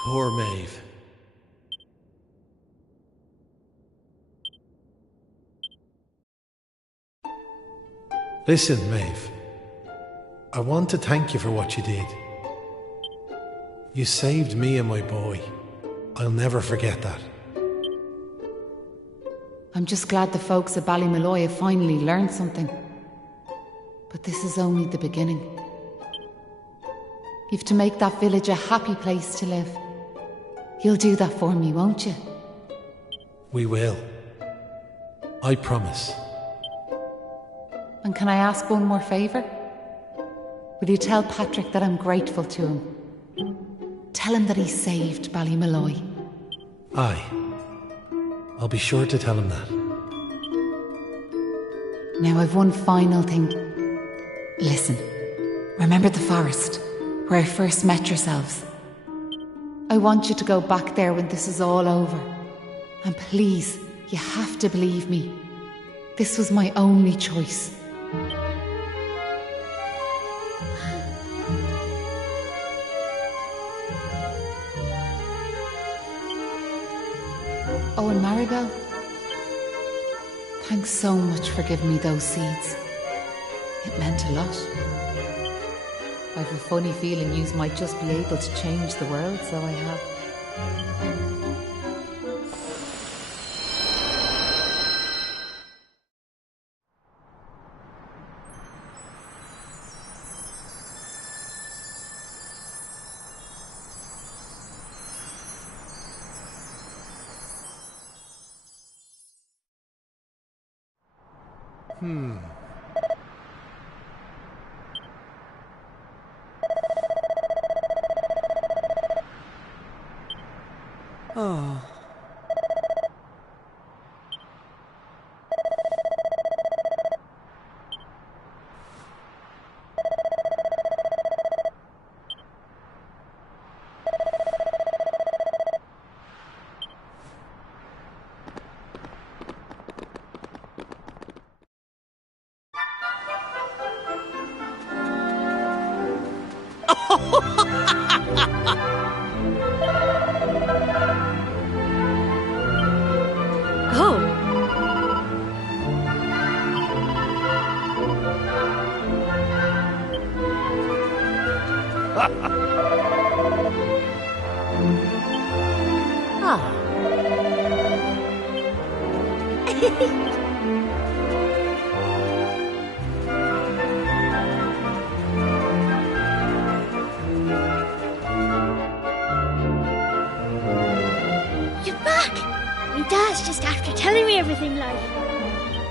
Poor Maeve. Listen, Maeve. I want to thank you for what you did. You saved me and my boy. I'll never forget that. I'm just glad the folks at Ballymalloy have finally learned something. But this is only the beginning. You've to make that village a happy place to live. You'll do that for me, won't you? We will. I promise. And can I ask one more favour? Will you tell Patrick that I'm grateful to him? Tell him that he saved Ballymalloy. Aye. I'll be sure to tell him that. Now I've one final thing. Listen, remember the forest, where I first met yourselves? I want you to go back there when this is all over. And please, you have to believe me. This was my only choice. Oh, and Maribel, thanks so much for giving me those seeds. It meant a lot. I've a funny feeling you might just be able to change the world, so I have. Oh. You're back! My dad's just after telling me everything, like.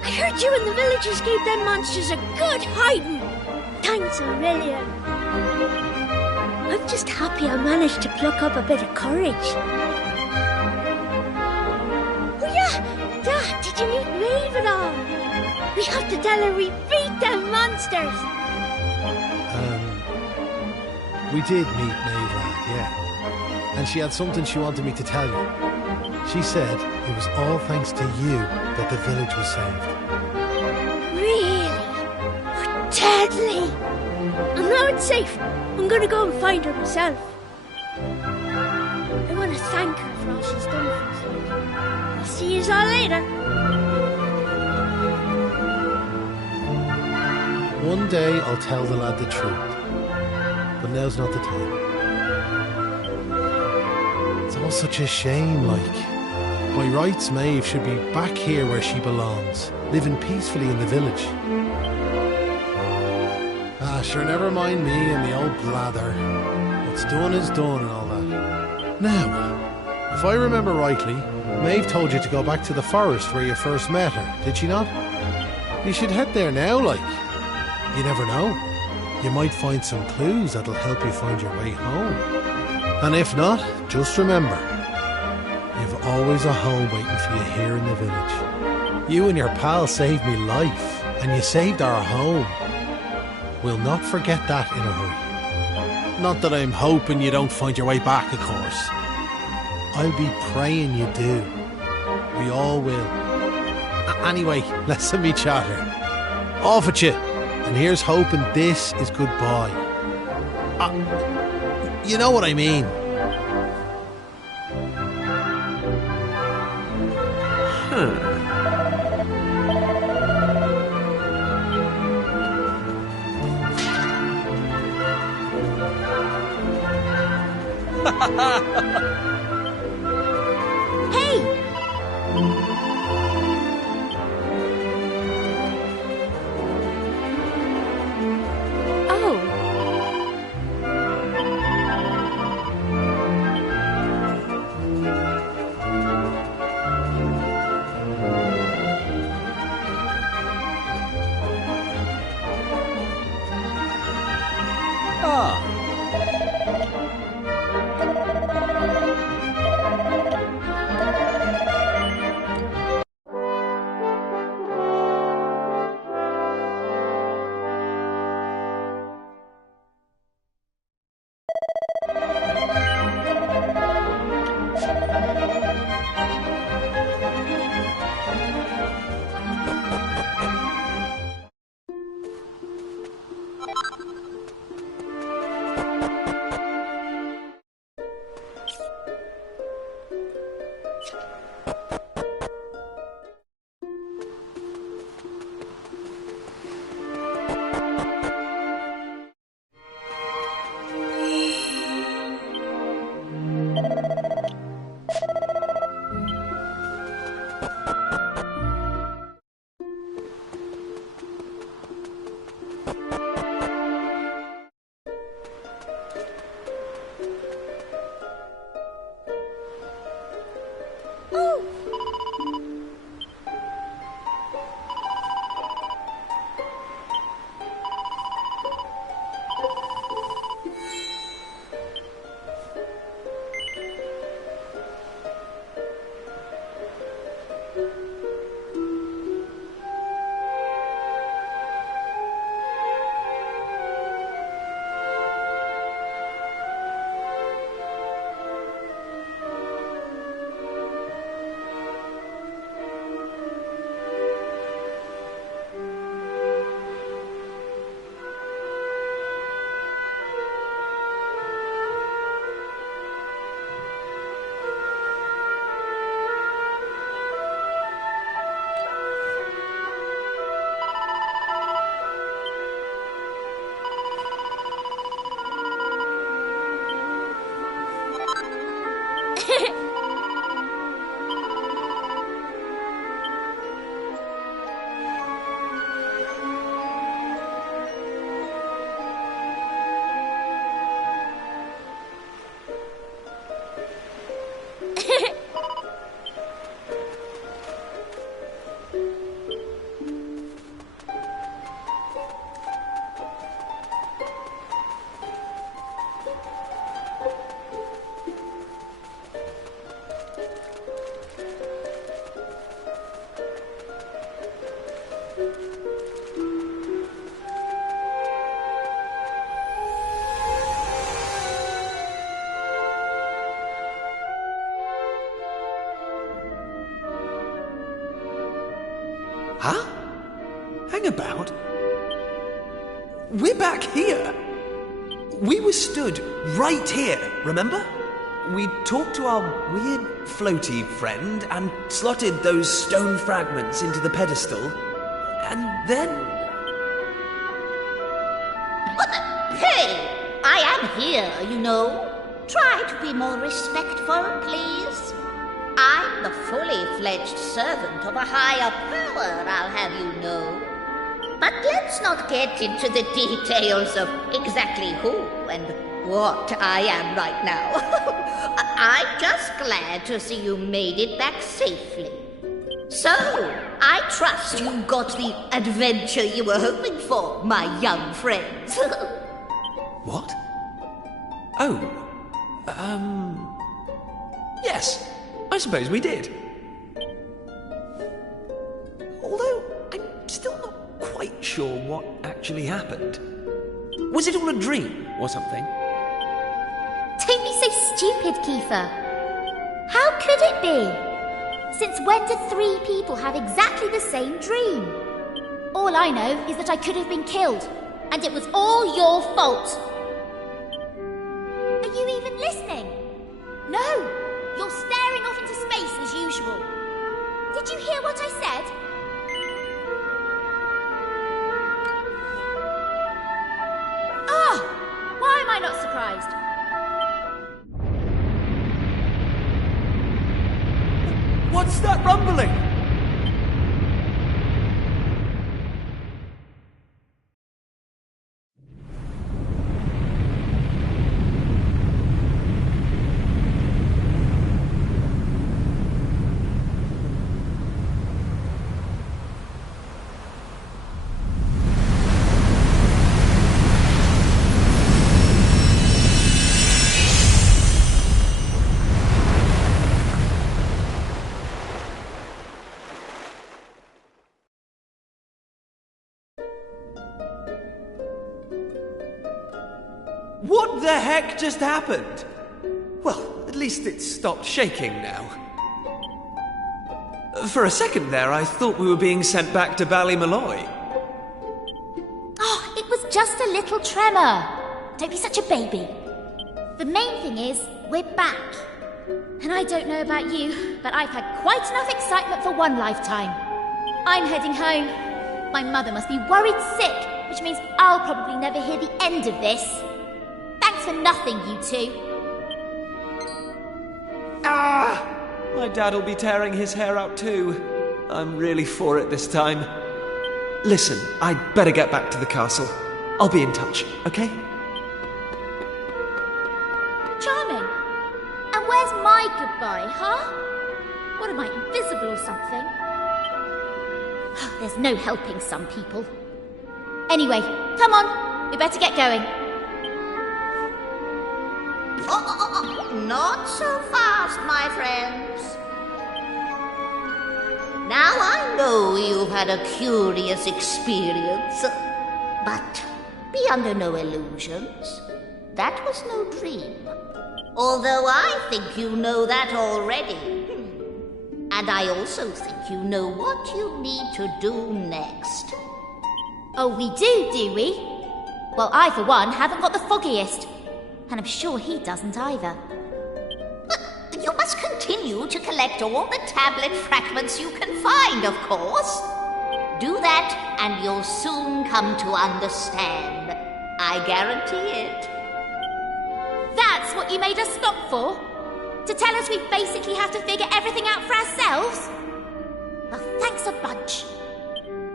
I heard you and the villagers gave them monsters a good hiding. Thanks a million. I'm just happy I managed to pluck up a bit of courage. Oh yeah, Dad, did you meet Maeve at all? We have to tell her we beat them monsters. We did meet Maeve, lad, yeah. And she had something she wanted me to tell you. She said it was all thanks to you that the village was saved. Really? Oh, deadly! And now it's safe. I'm gonna go and find her myself. I want to thank her for all she's done for us. I'll see you all later. One day I'll tell the lad the truth. But now's not the time. It's all such a shame, like. By rights, Maeve should be back here where she belongs, living peacefully in the village. Sure, never mind me and the old blather. What's done is done and all that. Now, if I remember rightly, Maeve told you to go back to the forest where you first met her, did she not? You should head there now, like. You never know. You might find some clues that'll help you find your way home. And if not, just remember, you've always a home waiting for you here in the village. You and your pal saved me life, and you saved our home. We'll not forget that in a hurry. Not that I'm hoping you don't find your way back, of course. I'll be praying you do. We all will. Anyway, let's me chatter. Off at you. And here's hoping this is goodbye. You know what I mean. Hey! Oh. Ah. Huh? Hang about. We're back here. We were stood right here, remember? We talked to our weird floaty friend and slotted those stone fragments into the pedestal. And then... Hey! I am here, you know. Try to be more respectful, please. I'm the fully fledged servant of a higher power, I'll have you know. But let's not get into the details of exactly who and what I am right now. I'm just glad to see you made it back safely. So, I trust you got the adventure you were hoping for, my young friends. What? Oh, yes, I suppose we did. Although, I'm still not quite sure what actually happened. Was it all a dream or something? Don't be so stupid, Kiefer. How could it be? Since when do 3 people have exactly the same dream? All I know is that I could have been killed, and it was all your fault. Are you even listening? No! You're staring off into space as usual. Did you hear what I said? Ah! Why am I not surprised? What's that rumbling? What the heck just happened? Well, at least it's stopped shaking now. For a second there, I thought we were being sent back to Ballymalloy. Oh, it was just a little tremor. Don't be such a baby. The main thing is, we're back. And I don't know about you, but I've had quite enough excitement for one lifetime. I'm heading home. My mother must be worried sick, which means I'll probably never hear the end of this. Thanks for nothing, you two. Ah! My dad'll be tearing his hair out too. I'm really for it this time. Listen, I'd better get back to the castle. I'll be in touch, okay? Charming. And where's my goodbye, huh? What am I, invisible or something? There's no helping some people. Anyway, come on. We better get going. Not so fast, my friends. Now I know you've had a curious experience, but be under no illusions. That was no dream. Although I think you know that already. And I also think you know what you need to do next. Oh, we do we? Well, I, for one, haven't got the foggiest. And I'm sure he doesn't either. You must continue to collect all the tablet fragments you can find, of course. Do that, and you'll soon come to understand. I guarantee it. That's what you made us stop for? To tell us we basically have to figure everything out for ourselves? Well, thanks a bunch.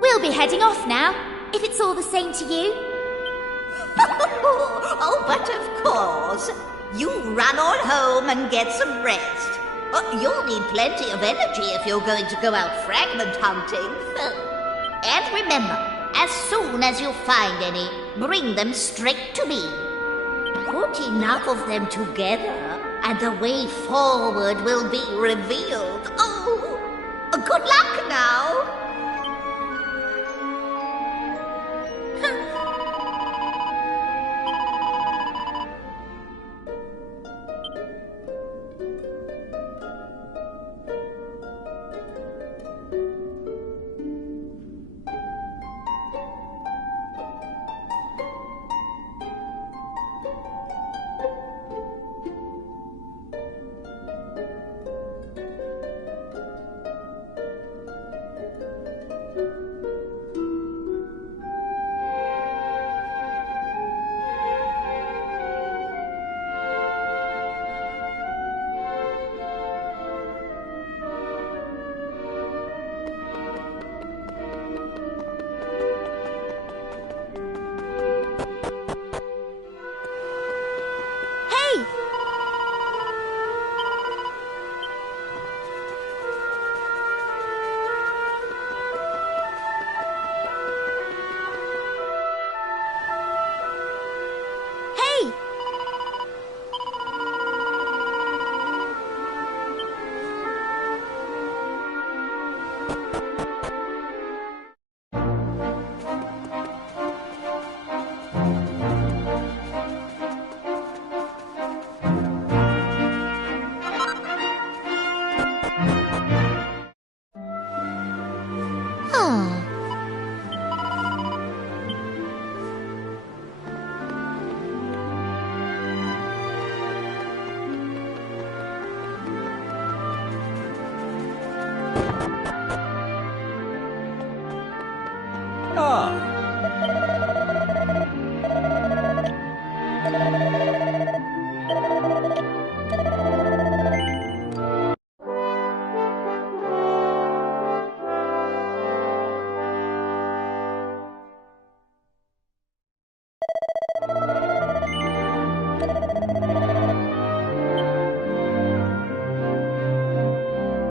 We'll be heading off now, if it's all the same to you. Oh, but of course. You run on home and get some rest. You'll need plenty of energy if you're going to go out fragment hunting. And remember, as soon as you find any, bring them straight to me. Put enough of them together, and the way forward will be revealed. Oh, good luck now.